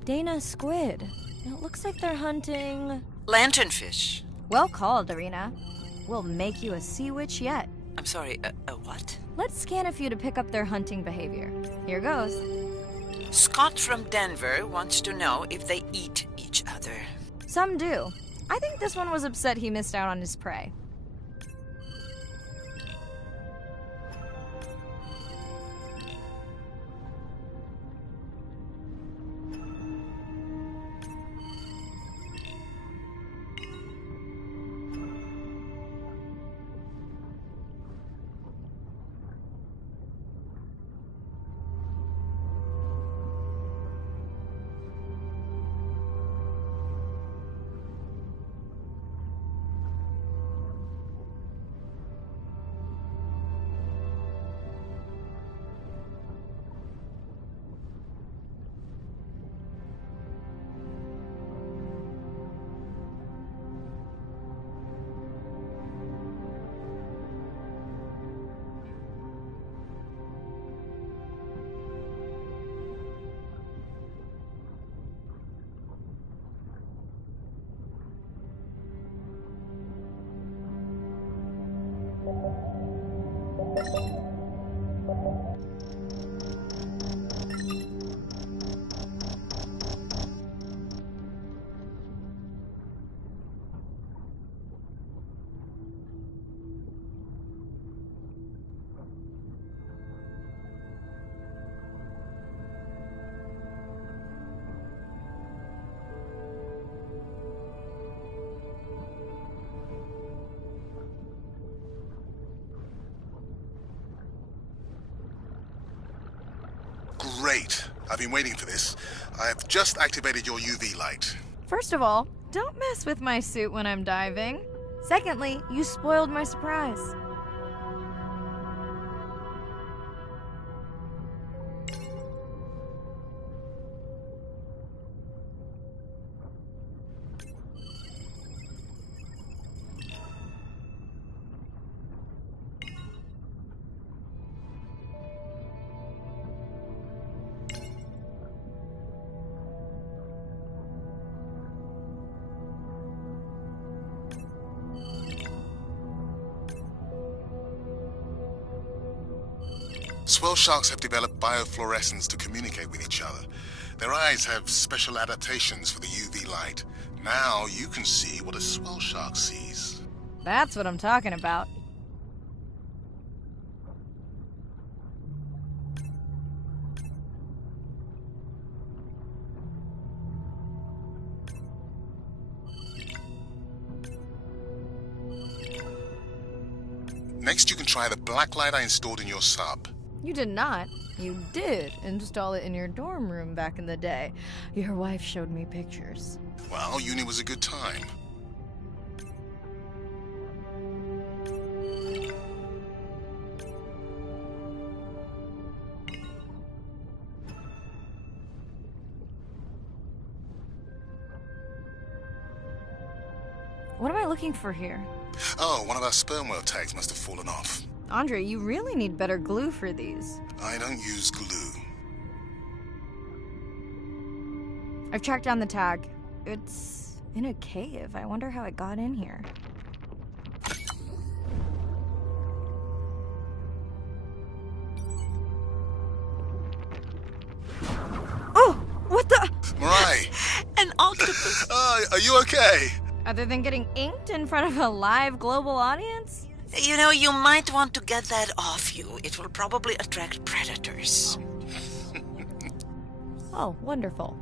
Dana squid. It looks like they're hunting... Lanternfish. Well called, Arena. We'll make you a sea witch yet. I'm sorry, a what? Let's scan a few to pick up their hunting behavior. Here goes. Scott from Denver wants to know if they eat each other. Some do. I think this one was upset he missed out on his prey. Great. I've been waiting for this. I've just activated your UV light. First of all, don't mess with my suit when I'm diving. Secondly, you spoiled my surprise. Swell sharks have developed biofluorescence to communicate with each other. Their eyes have special adaptations for the UV light. Now you can see what a swell shark sees. That's what I'm talking about. Next you can try the black light I installed in your sub. You did not. You did install it in your dorm room back in the day. Your wife showed me pictures. Well, uni was a good time. What am I looking for here? Oh, one of our sperm whale tags must have fallen off. Andre, you really need better glue for these. I don't use glue. I've tracked down the tag. It's in a cave. I wonder how it got in here. Oh! What the? Mirai! An octopus. Are you okay? Other than getting inked in front of a live global audience? You know, you might want to get that off you. It will probably attract predators. Oh, wonderful.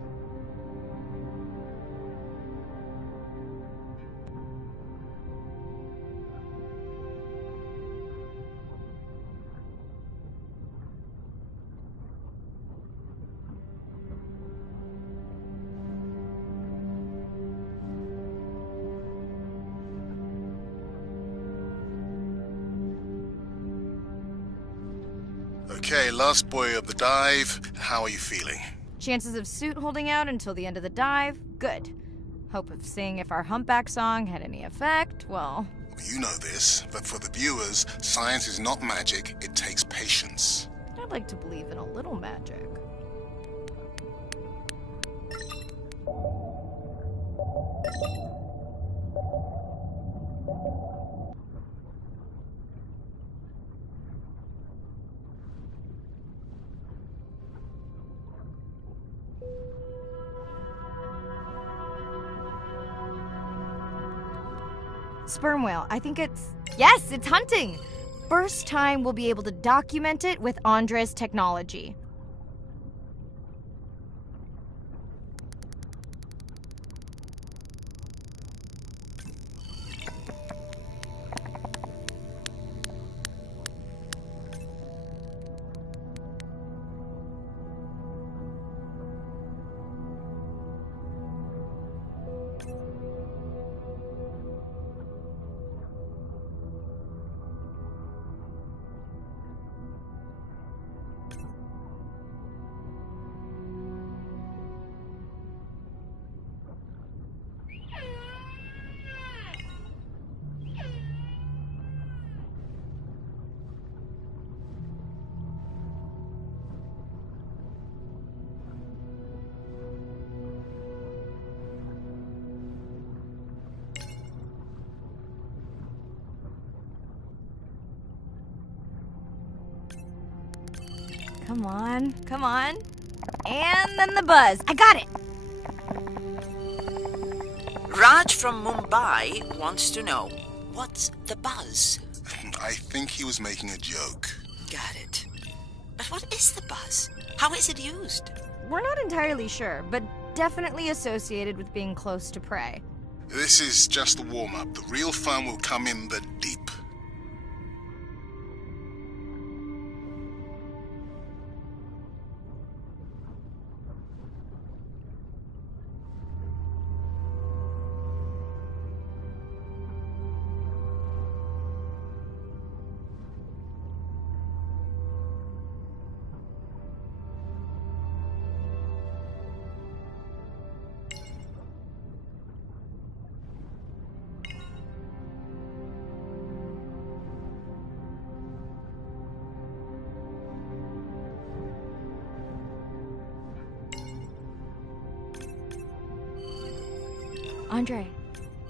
Okay, last buoy of the dive. How are you feeling? Chances of suit holding out until the end of the dive? Good. Hope of seeing if our humpback song had any effect? Well... You know this, but for the viewers, science is not magic, it takes patience. I'd like to believe in a little magic. Sperm whale. I think it's... Yes, it's hunting! First time we'll be able to document it with Andre's technology. Come on, come on. And then the buzz. I got it! Raj from Mumbai wants to know, what's the buzz? I think he was making a joke. Got it. But what is the buzz? How is it used? We're not entirely sure, but definitely associated with being close to prey. This is just the warm-up. The real fun will come in the deep.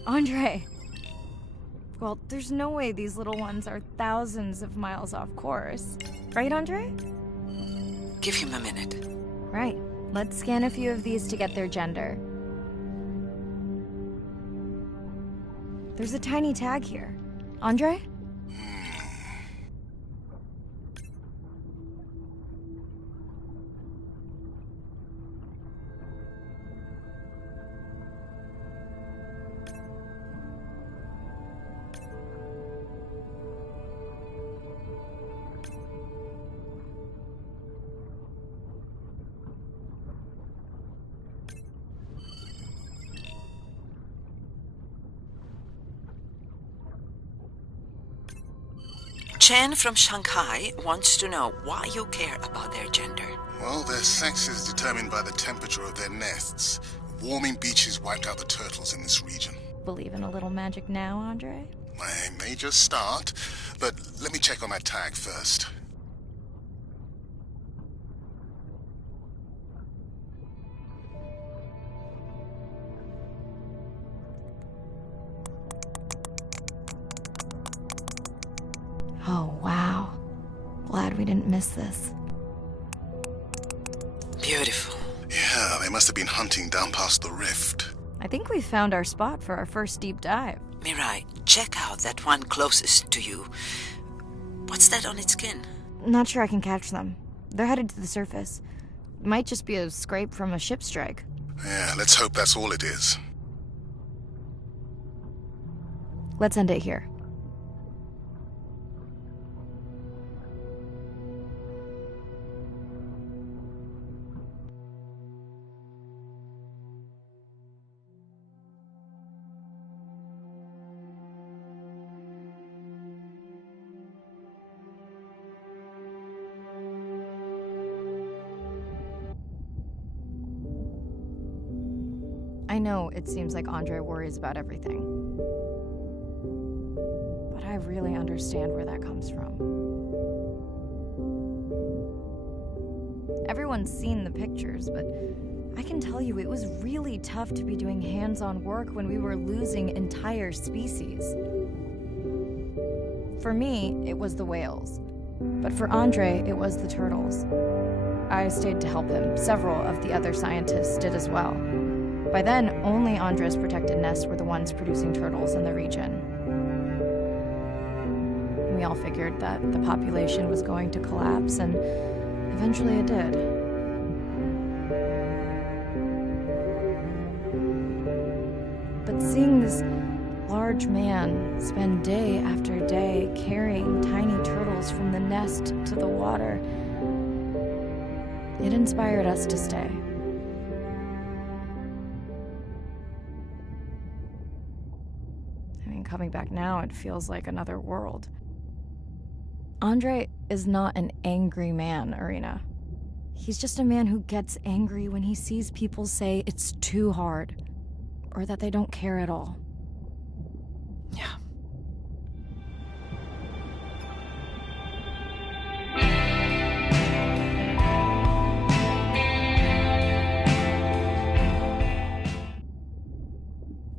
Andre. Well, there's no way these little ones are thousands of miles off course. Right, Andre? Give him a minute. Right. Let's scan a few of these to get their gender. There's a tiny tag here. Andre? Chen from Shanghai wants to know why you care about their gender. Well, their sex is determined by the temperature of their nests. Warming beaches wiped out the turtles in this region. Believe in a little magic now, Andre? I may just start, but let me check on that tag first. we didn't miss this. Beautiful. Yeah, they must have been hunting down past the rift. I think we found our spot for our first deep dive. Mirai, check out that one closest to you. What's that on its skin? Not sure I can catch them. They're headed to the surface. Might just be a scrape from a ship strike. Yeah, let's hope that's all it is. Let's end it here. I know it seems like Andre worries about everything. But I really understand where that comes from. Everyone's seen the pictures, but I can tell you it was really tough to be doing hands-on work when we were losing entire species. For me, it was the whales. But for Andre, it was the turtles. I stayed to help him. Several of the other scientists did as well. By then, only Andre's protected nests were the ones producing turtles in the region. We all figured that the population was going to collapse, and eventually it did. But seeing this large man spend day after day carrying tiny turtles from the nest to the water, it inspired us to stay. Coming back now, it feels like another world. Andre is not an angry man, Irina. He's just a man who gets angry when he sees people say it's too hard, or that they don't care at all. Yeah.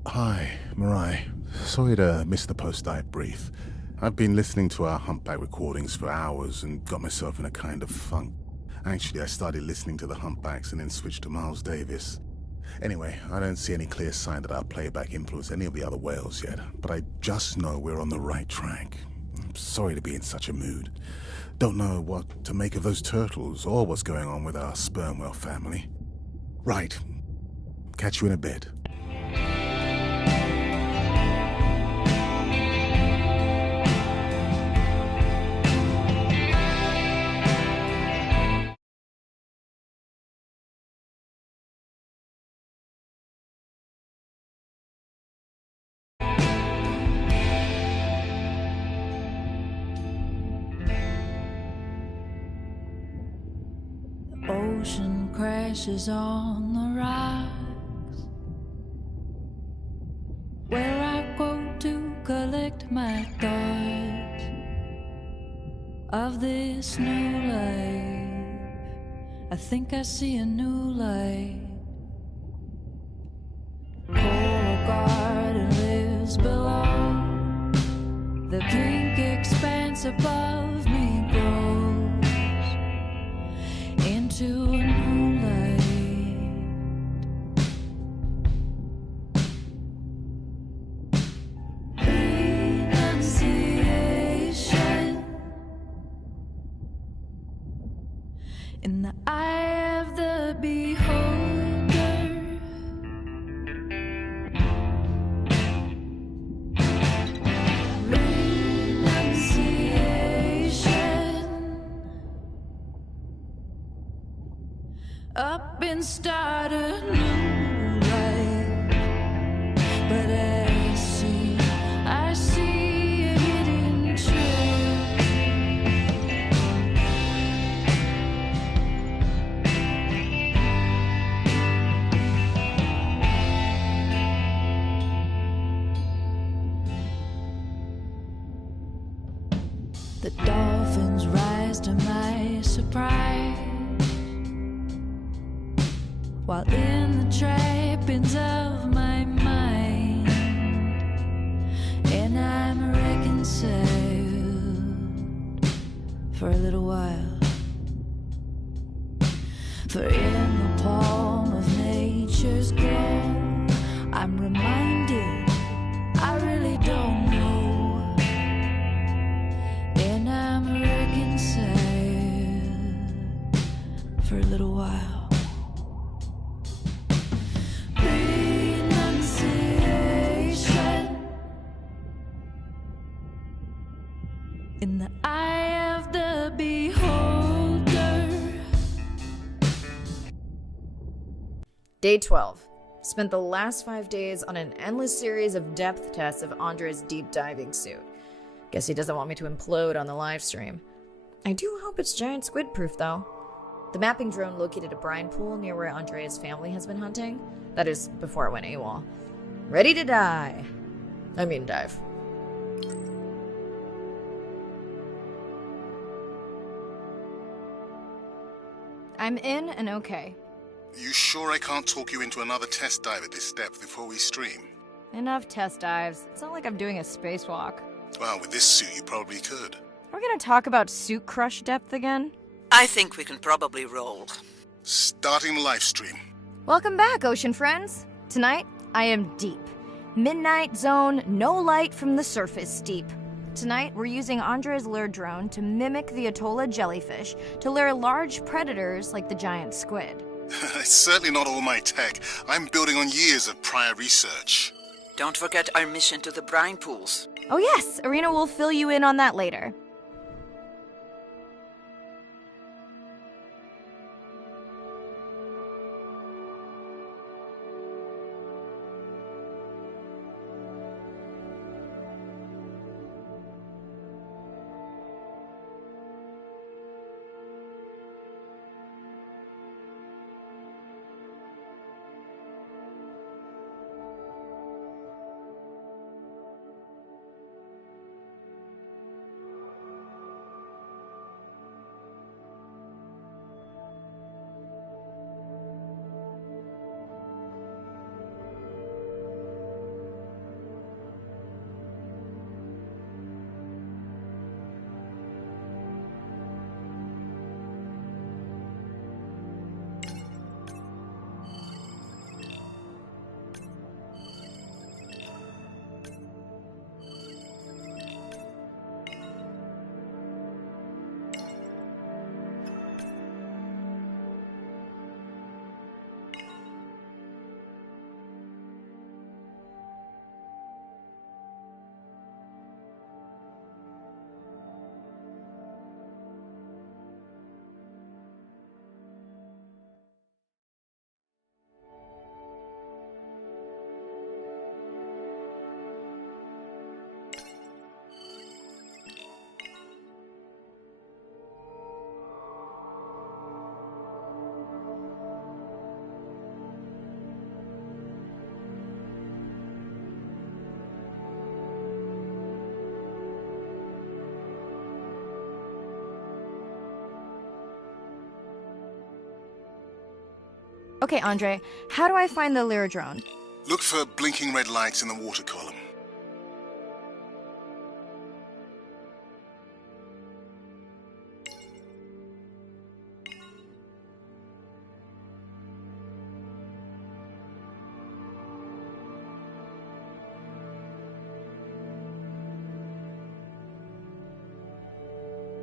Hi, Mirai. Sorry to miss the post-dive brief. I've been listening to our humpback recordings for hours and got myself in a kind of funk. Actually, I started listening to the humpbacks and then switched to Miles Davis. Anyway, I don't see any clear sign that our playback influenced any of the other whales yet, but I just know we're on the right track. I'm sorry to be in such a mood. Don't know what to make of those turtles or what's going on with our sperm whale family. Right. Catch you in a bit. Ocean crashes on the rocks, where I go to collect my thoughts of this new life. I think I see a new light. Coral garden lives below, the pink expanse above me grows into a new light. Renunciation in the eye of the beholder. Renunciation. Up and start a new life. But I see a hidden truth. The dolphins rise to my surprise, while in the trappings of my mind, and I'm reconciled for a little while. For in the palm of nature's glow, I'm reminded I really don't know, and I'm reconciled for a little while. Renunciation in the eye of the beholder. Day 12. Spent the last 5 days on an endless series of depth tests of Andre's deep diving suit. Guess he doesn't want me to implode on the live stream. I do hope it's giant squid proof though. The mapping drone located a brine pool near where Andrea's family has been hunting. That is before it went AWOL. Ready to dive. I'm in and okay. You sure I can't talk you into another test dive at this depth before we stream? Enough test dives. It's not like I'm doing a spacewalk. Well, with this suit you probably could. Are we gonna talk about suit crush depth again? I think we can probably roll. Starting the live stream. Welcome back, ocean friends. Tonight, I am deep. Midnight zone, no light from the surface deep. Tonight, we're using Andre's lure drone to mimic the Atolla jellyfish to lure large predators like the giant squid. It's certainly not all my tech. I'm building on years of prior research. Don't forget our mission to the brine pools. Oh yes, Arena will fill you in on that later. Okay, Andre, how do I find the lure drone? Look for blinking red lights in the water column.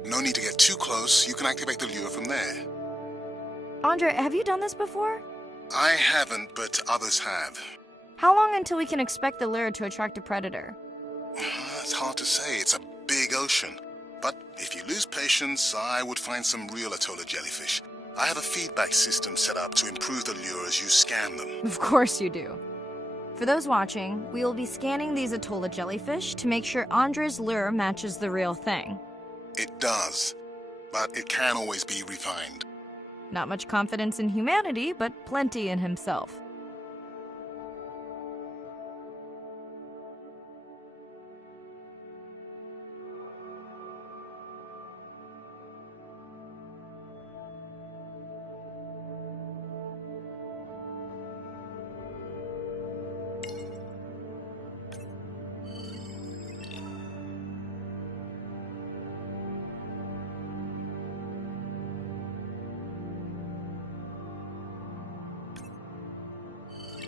No need to get too close. You can activate the lure from there. Andre, have you done this before? I haven't, but others have. How long until we can expect the lure to attract a predator? It's hard to say. It's a big ocean. But if you lose patience, I would find some real Atolla jellyfish. I have a feedback system set up to improve the lure as you scan them. Of course you do. For those watching, we will be scanning these Atolla jellyfish to make sure Andre's lure matches the real thing. It does, but it can always be refined. Not much confidence in humanity, but plenty in himself.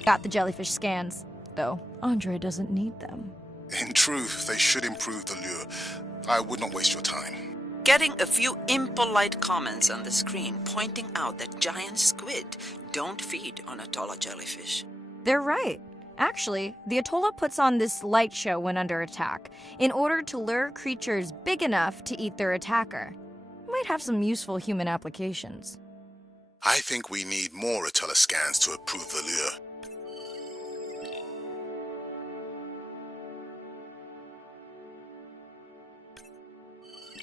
got the jellyfish scans. Though, Andre doesn't need them. In truth, they should improve the lure. I would not waste your time. Getting a few impolite comments on the screen pointing out that giant squid don't feed on Atolla jellyfish. They're right. Actually, the Atolla puts on this light show when under attack, in order to lure creatures big enough to eat their attacker. Might have some useful human applications. I think we need more Atolla scans to approve the lure.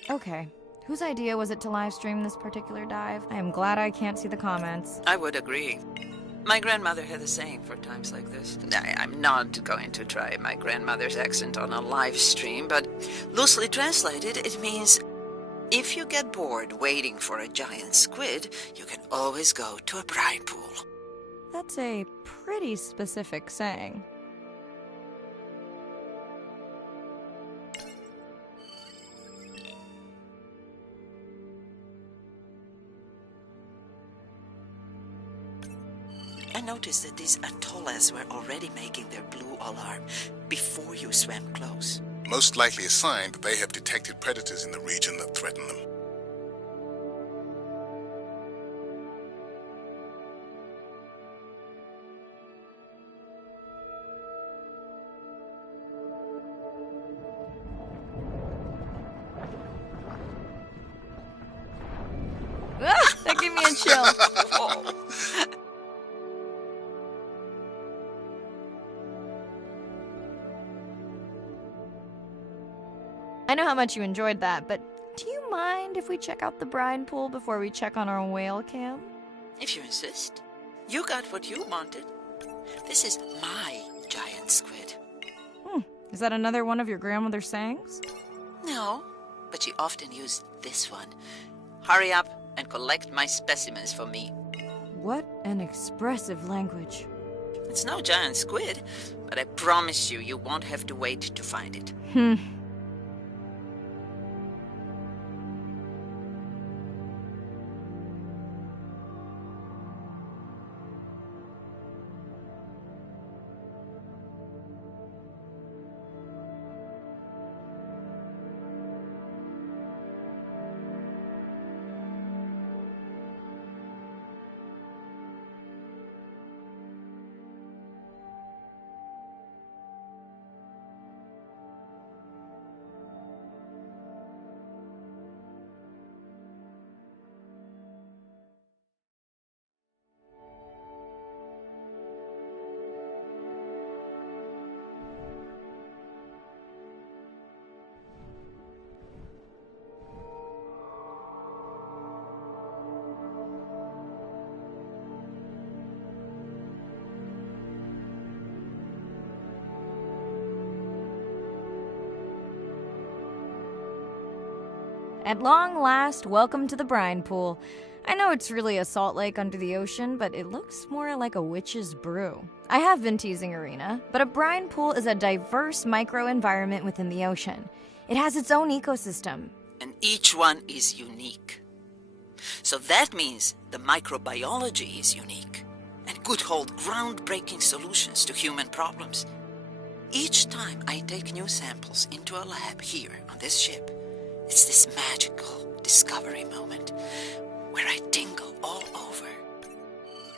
Okay, whose idea was it to live stream this particular dive? I am glad I can't see the comments. I would agree. My grandmother had a saying for times like this. I'm not going to try my grandmother's accent on a live stream, but loosely translated, it means if you get bored waiting for a giant squid, you can always go to a bride pool. That's a pretty specific saying. I noticed that these atollas were already making their blue alarm before you swam close. Most likely a sign that they have detected predators in the region that threaten them. That gave me a chill. I know how much you enjoyed that, but do you mind if we check out the brine pool before we check on our whale cam? If you insist. You got what you wanted. This is my giant squid. Is that another one of your grandmother's sayings? No, but she often used this one. Hurry up and collect my specimens for me. What an expressive language. It's no giant squid, but I promise you, you won't have to wait to find it. At long last, welcome to the brine pool. I know it's really a salt lake under the ocean, but it looks more like a witch's brew. I have been teasing Arena, but a brine pool is a diverse microenvironment within the ocean. It has its own ecosystem. And each one is unique. So that means the microbiology is unique and could hold groundbreaking solutions to human problems. Each time I take new samples into a lab here on this ship, it's this magical discovery moment where I tingle all over.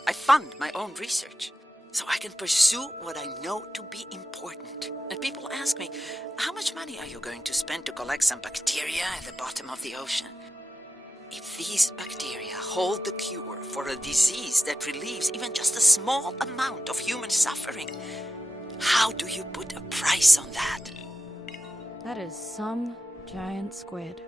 I fund my own research so I can pursue what I know to be important. And people ask me, how much money are you going to spend to collect some bacteria at the bottom of the ocean? If these bacteria hold the cure for a disease that relieves even just a small amount of human suffering, how do you put a price on that? That is some giant squid.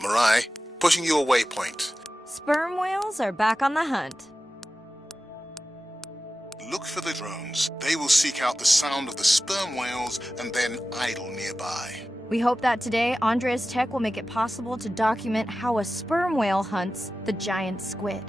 Mirai, pushing you a waypoint. Sperm whales are back on the hunt. Look for the drones. They will seek out the sound of the sperm whales and then idle nearby. We hope that today, Andrea's tech will make it possible to document how a sperm whale hunts the giant squid.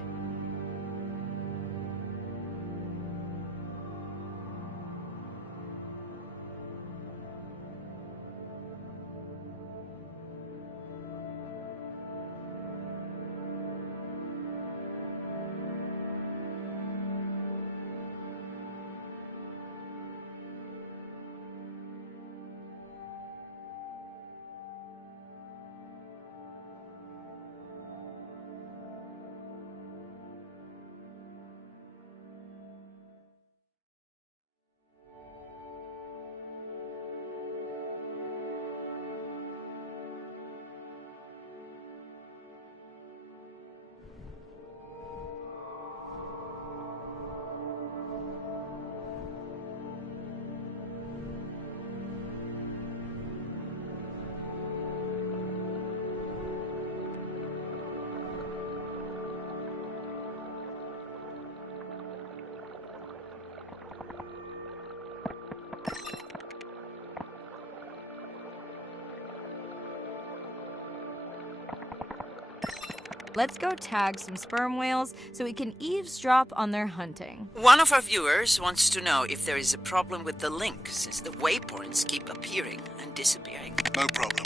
Let's go tag some sperm whales so we can eavesdrop on their hunting. One of our viewers wants to know if there is a problem with the link, since the waypoints keep appearing and disappearing. No problem.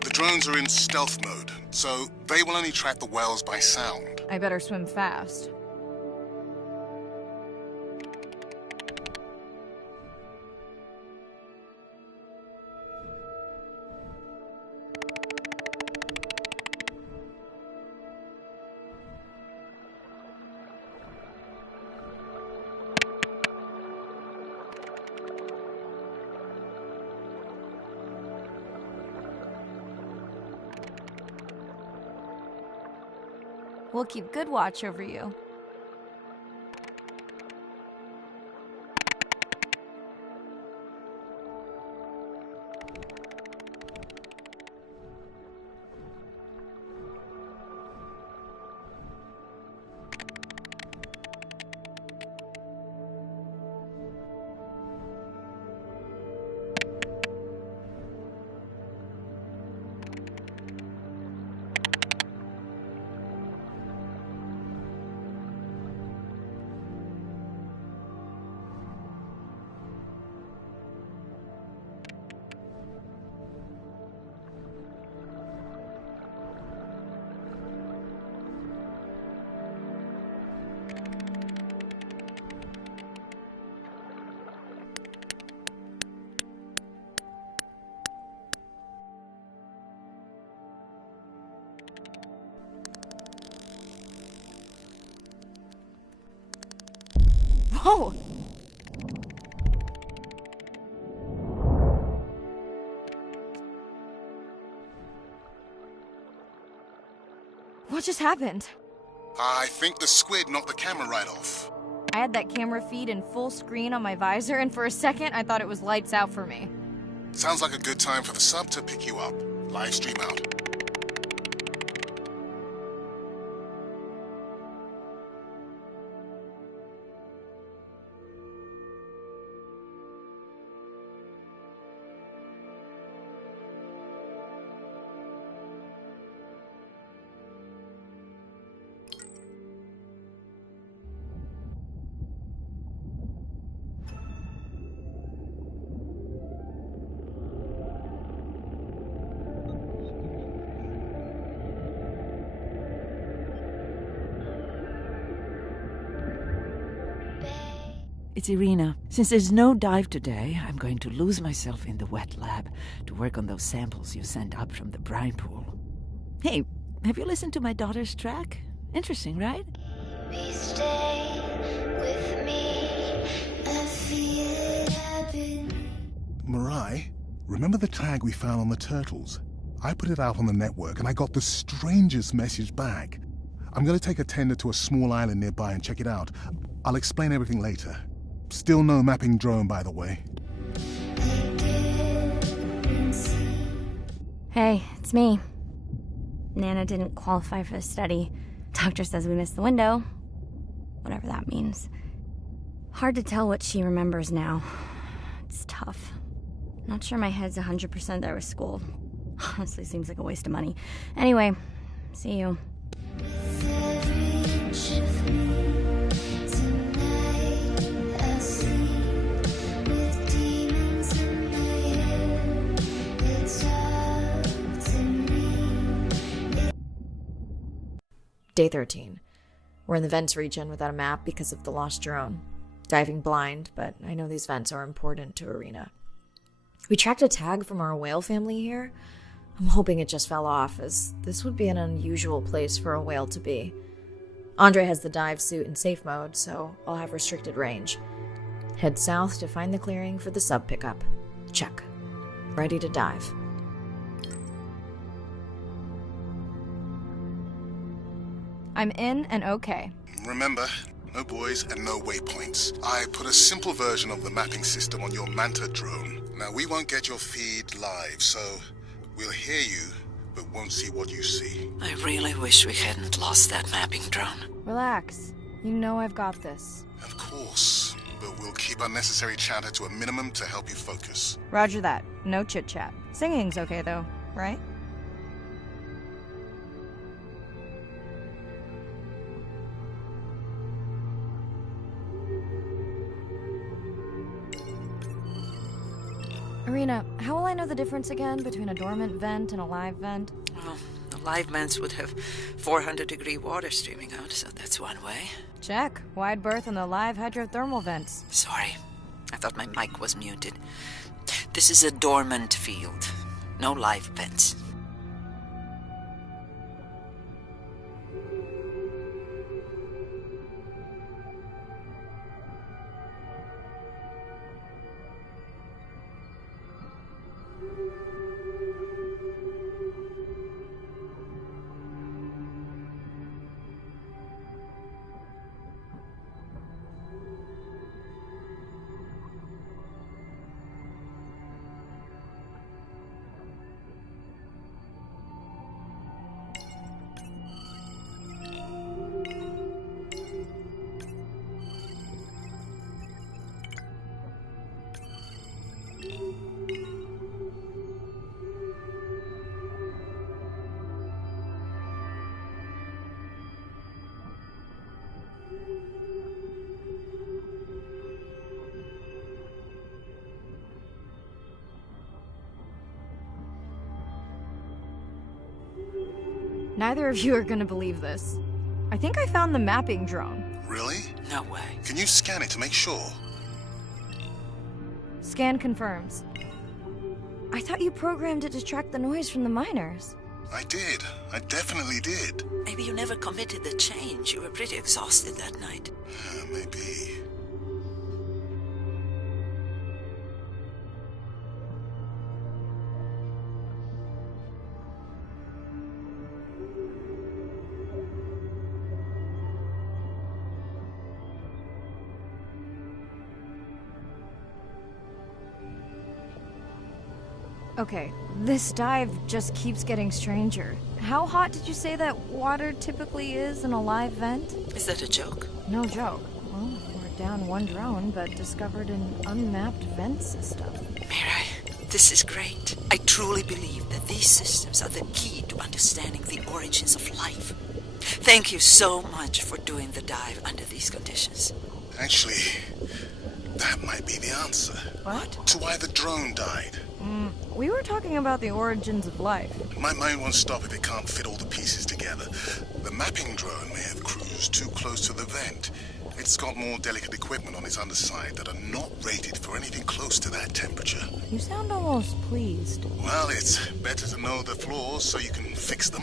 The drones are in stealth mode, so they will only track the whales by sound. I better swim fast. We'll keep good watch over you. Whoa! What just happened? I think the squid knocked the camera right off. I had that camera feed in full screen on my visor, and for a second I thought it was lights out for me. Sounds like a good time for the sub to pick you up. Live stream out. It's Irina. Since there's no dive today, I'm going to lose myself in the wet lab to work on those samples you sent up from the brine pool. Hey, have you listened to my daughter's track? Interesting, right? Please stay with me. I feel it happen. Mirai, remember the tag we found on the turtles? I put it out on the network and I got the strangest message back. I'm going to take a tender to a small island nearby and check it out. I'll explain everything later. Still no mapping drone, by the way. Hey, it's me. Nana didn't qualify for the study. Doctor says we missed the window. Whatever that means. Hard to tell what she remembers now. It's tough. Not sure my head's 100% there with school. Honestly, seems like a waste of money. Anyway, see you. Day 13. We're in the vents region without a map because of the lost drone. Diving blind, but I know these vents are important to Arena. We tracked a tag from our whale family here. I'm hoping it just fell off, as this would be an unusual place for a whale to be. Andre has the dive suit in safe mode, so I'll have restricted range. Head south to find the clearing for the sub pickup. Check. Ready to dive. I'm in and okay. Remember, no buoys and no waypoints. I put a simple version of the mapping system on your Manta drone. Now, we won't get your feed live, so we'll hear you, but won't see what you see. I really wish we hadn't lost that mapping drone. Relax. You know I've got this. Of course, but we'll keep unnecessary chatter to a minimum to help you focus. Roger that. No chit-chat. Singing's okay, though, right? Arena, how will I know the difference again between a dormant vent and a live vent? Well, the live vents would have 400-degree water streaming out, so that's one way. Check. Wide berth in the live hydrothermal vents. Sorry, I thought my mic was muted. This is a dormant field. No live vents. Neither of you are gonna believe this. I think I found the mapping drone. Really? No way. Can you scan it to make sure? Scan confirms. I thought you programmed it to track the noise from the miners. I did. I definitely did. Maybe you never committed the change. You were pretty exhausted that night. Maybe. Okay, this dive just keeps getting stranger. How hot did you say that water typically is in a live vent? Is that a joke? No joke. Well, we're down one drone, but discovered an unmapped vent system. Mirai, this is great. I truly believe that these systems are the key to understanding the origins of life. Thank you so much for doing the dive under these conditions. Actually, that might be the answer. What? To why the drone died. We were talking about the origins of life. My mind won't stop if it can't fit all the pieces together. The mapping drone may have cruised too close to the vent. It's got more delicate equipment on its underside that are not rated for anything close to that temperature. You sound almost pleased. Well, it's better to know the flaws so you can fix them.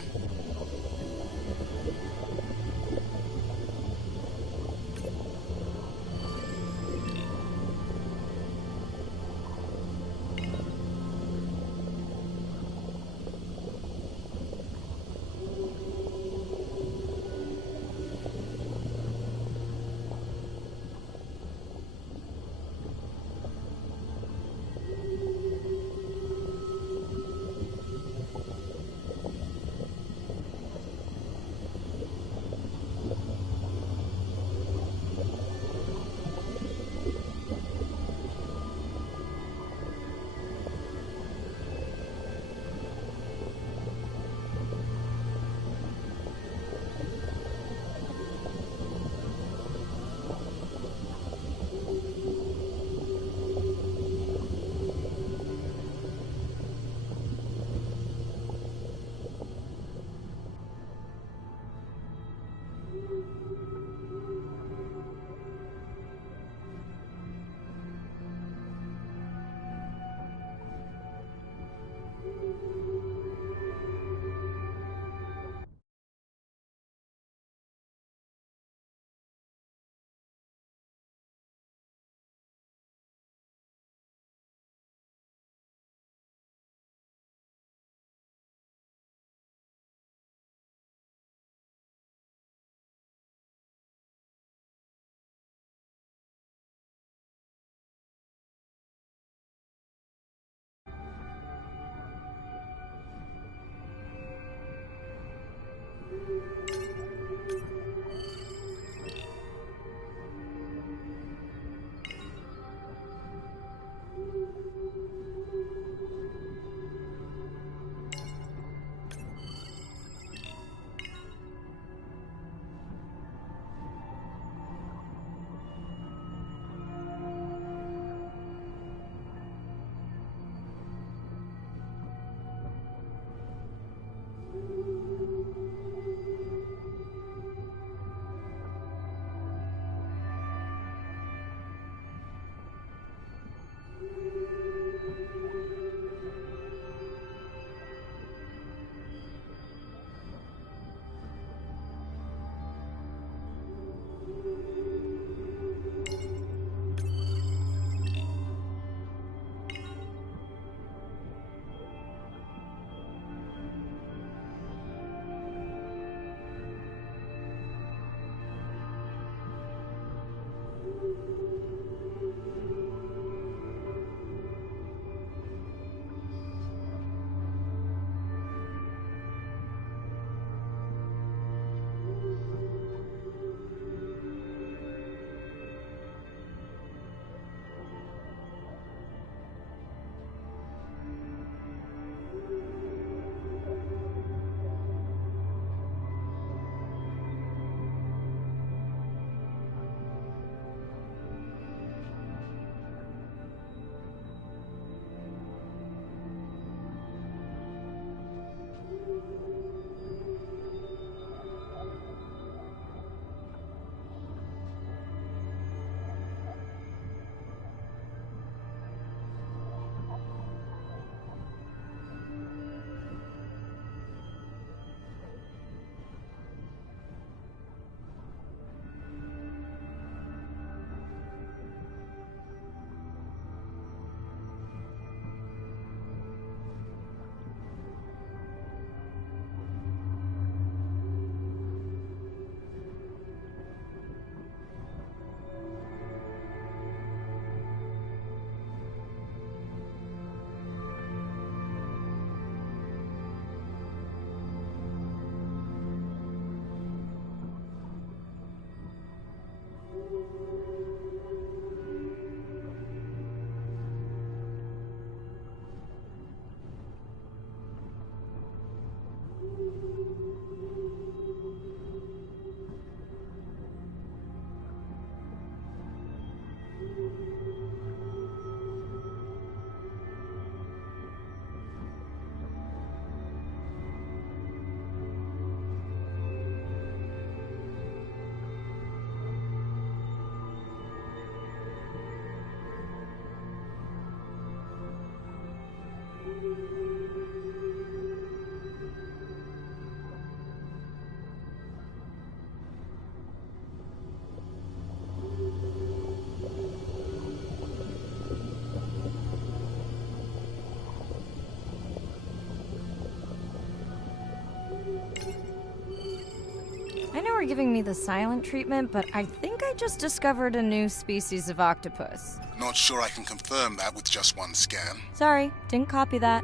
were giving me the silent treatment, but I think I just discovered a new species of octopus. Not sure I can confirm that with just one scan. Sorry, didn't copy that.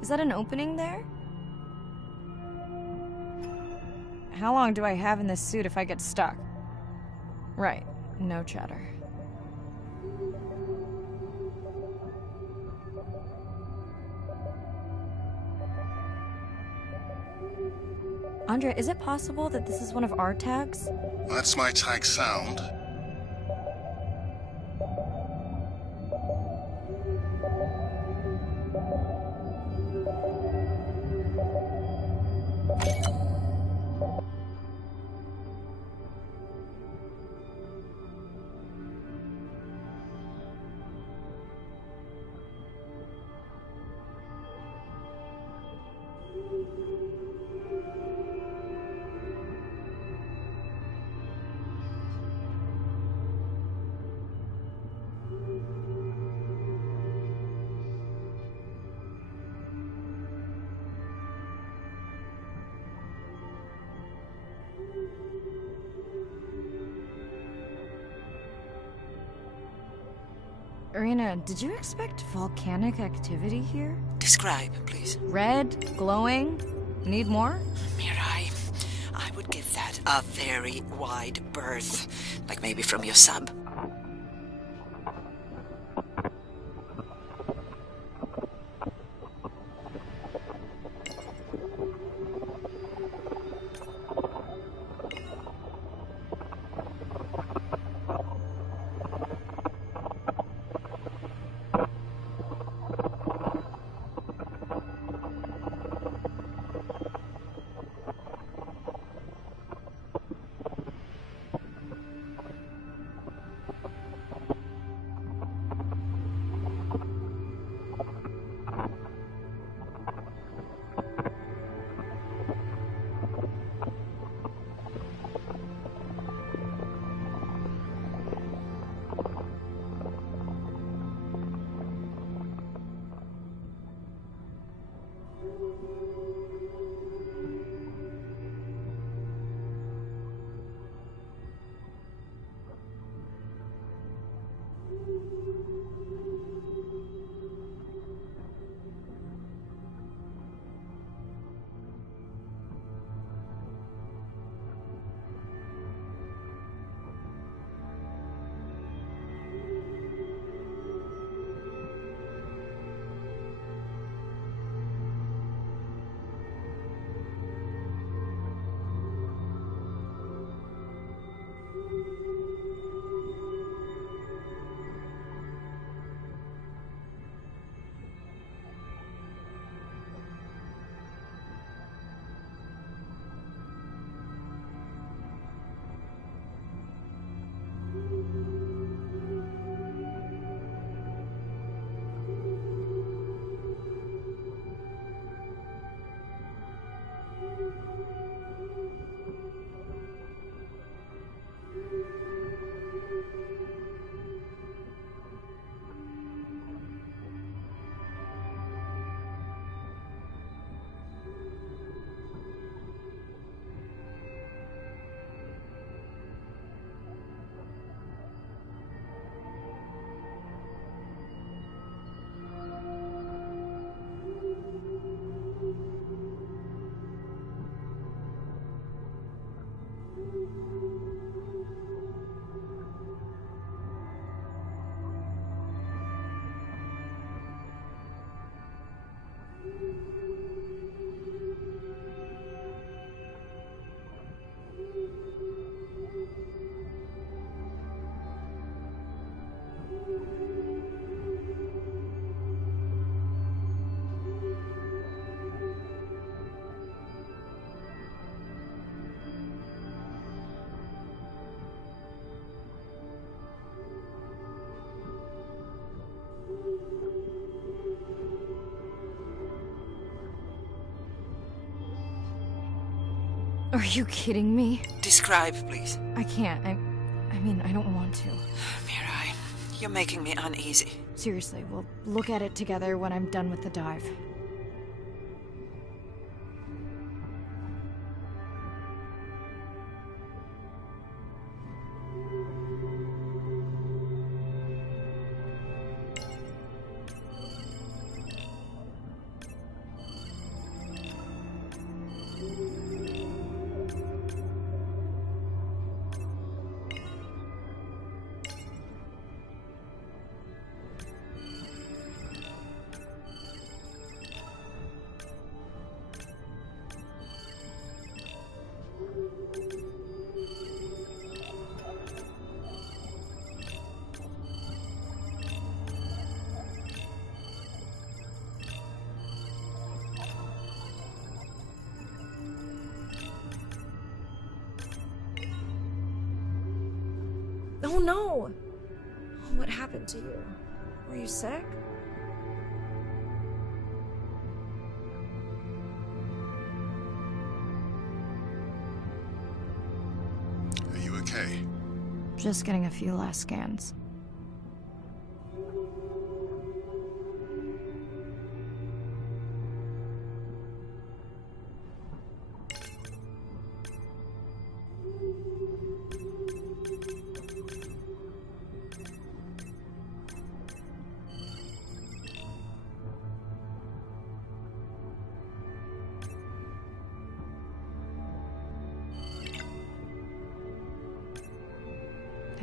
Is that an opening there? How long do I have in this suit if I get stuck? Right, no chatter. Andrea, is it possible that this is one of our tags? That's my tag sound. Irina, did you expect volcanic activity here? Describe, please. Red, glowing. Need more? Mirai, I would give that a very wide berth. Like maybe from your sub. Are you kidding me? Describe, please. I can't. I mean, I don't want to. Mirai, you're making me uneasy. Seriously, we'll look at it together when I'm done with the dive. Oh no! What happened to you? Were you sick? Are you okay? Just getting a few last scans.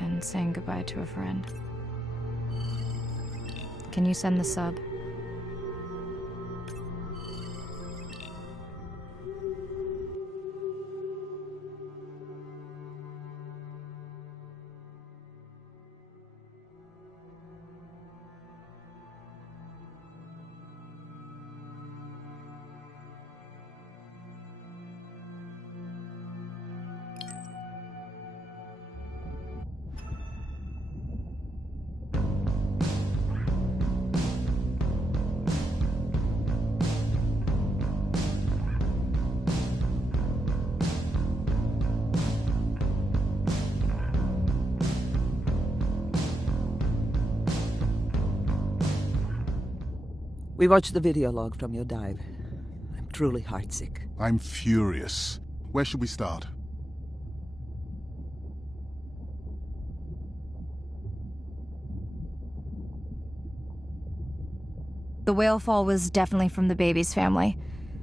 And saying goodbye to a friend. Can you send the sub? We watched the video log from your dive. I'm truly heartsick. I'm furious. Where should we start? The whale fall was definitely from the baby's family.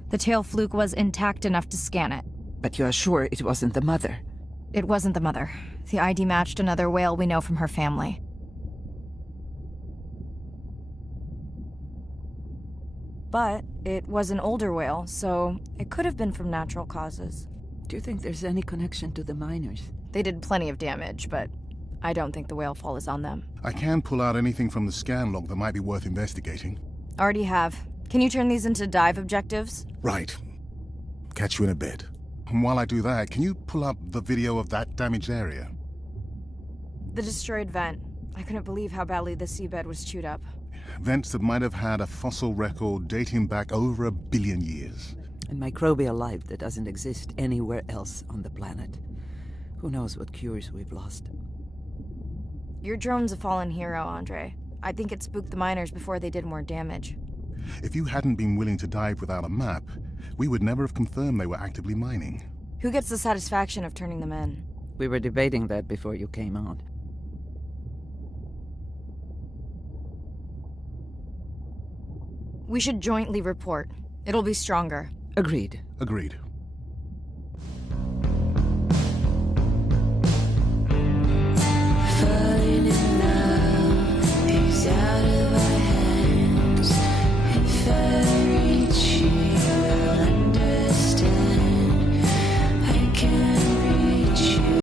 The tail fluke was intact enough to scan it. But you're sure it wasn't the mother? It wasn't the mother. The ID matched another whale we know from her family. But it was an older whale, so it could have been from natural causes. Do you think there's any connection to the miners? They did plenty of damage, but I don't think the whale fall is on them. I can pull out anything from the scan log that might be worth investigating. Already have. Can you turn these into dive objectives? Right. Catch you in a bit. And while I do that, can you pull up the video of that damaged area? The destroyed vent. I couldn't believe how badly the seabed was chewed up. Vents that might have had a fossil record dating back over 1 billion years. And microbial life that doesn't exist anywhere else on the planet. Who knows what cures we've lost. Your drone's a fallen hero, Andre. I think it spooked the miners before they did more damage. If you hadn't been willing to dive without a map, we would never have confirmed they were actively mining. Who gets the satisfaction of turning them in? We were debating that before you came on. We should jointly report. It'll be stronger. Agreed. Agreed.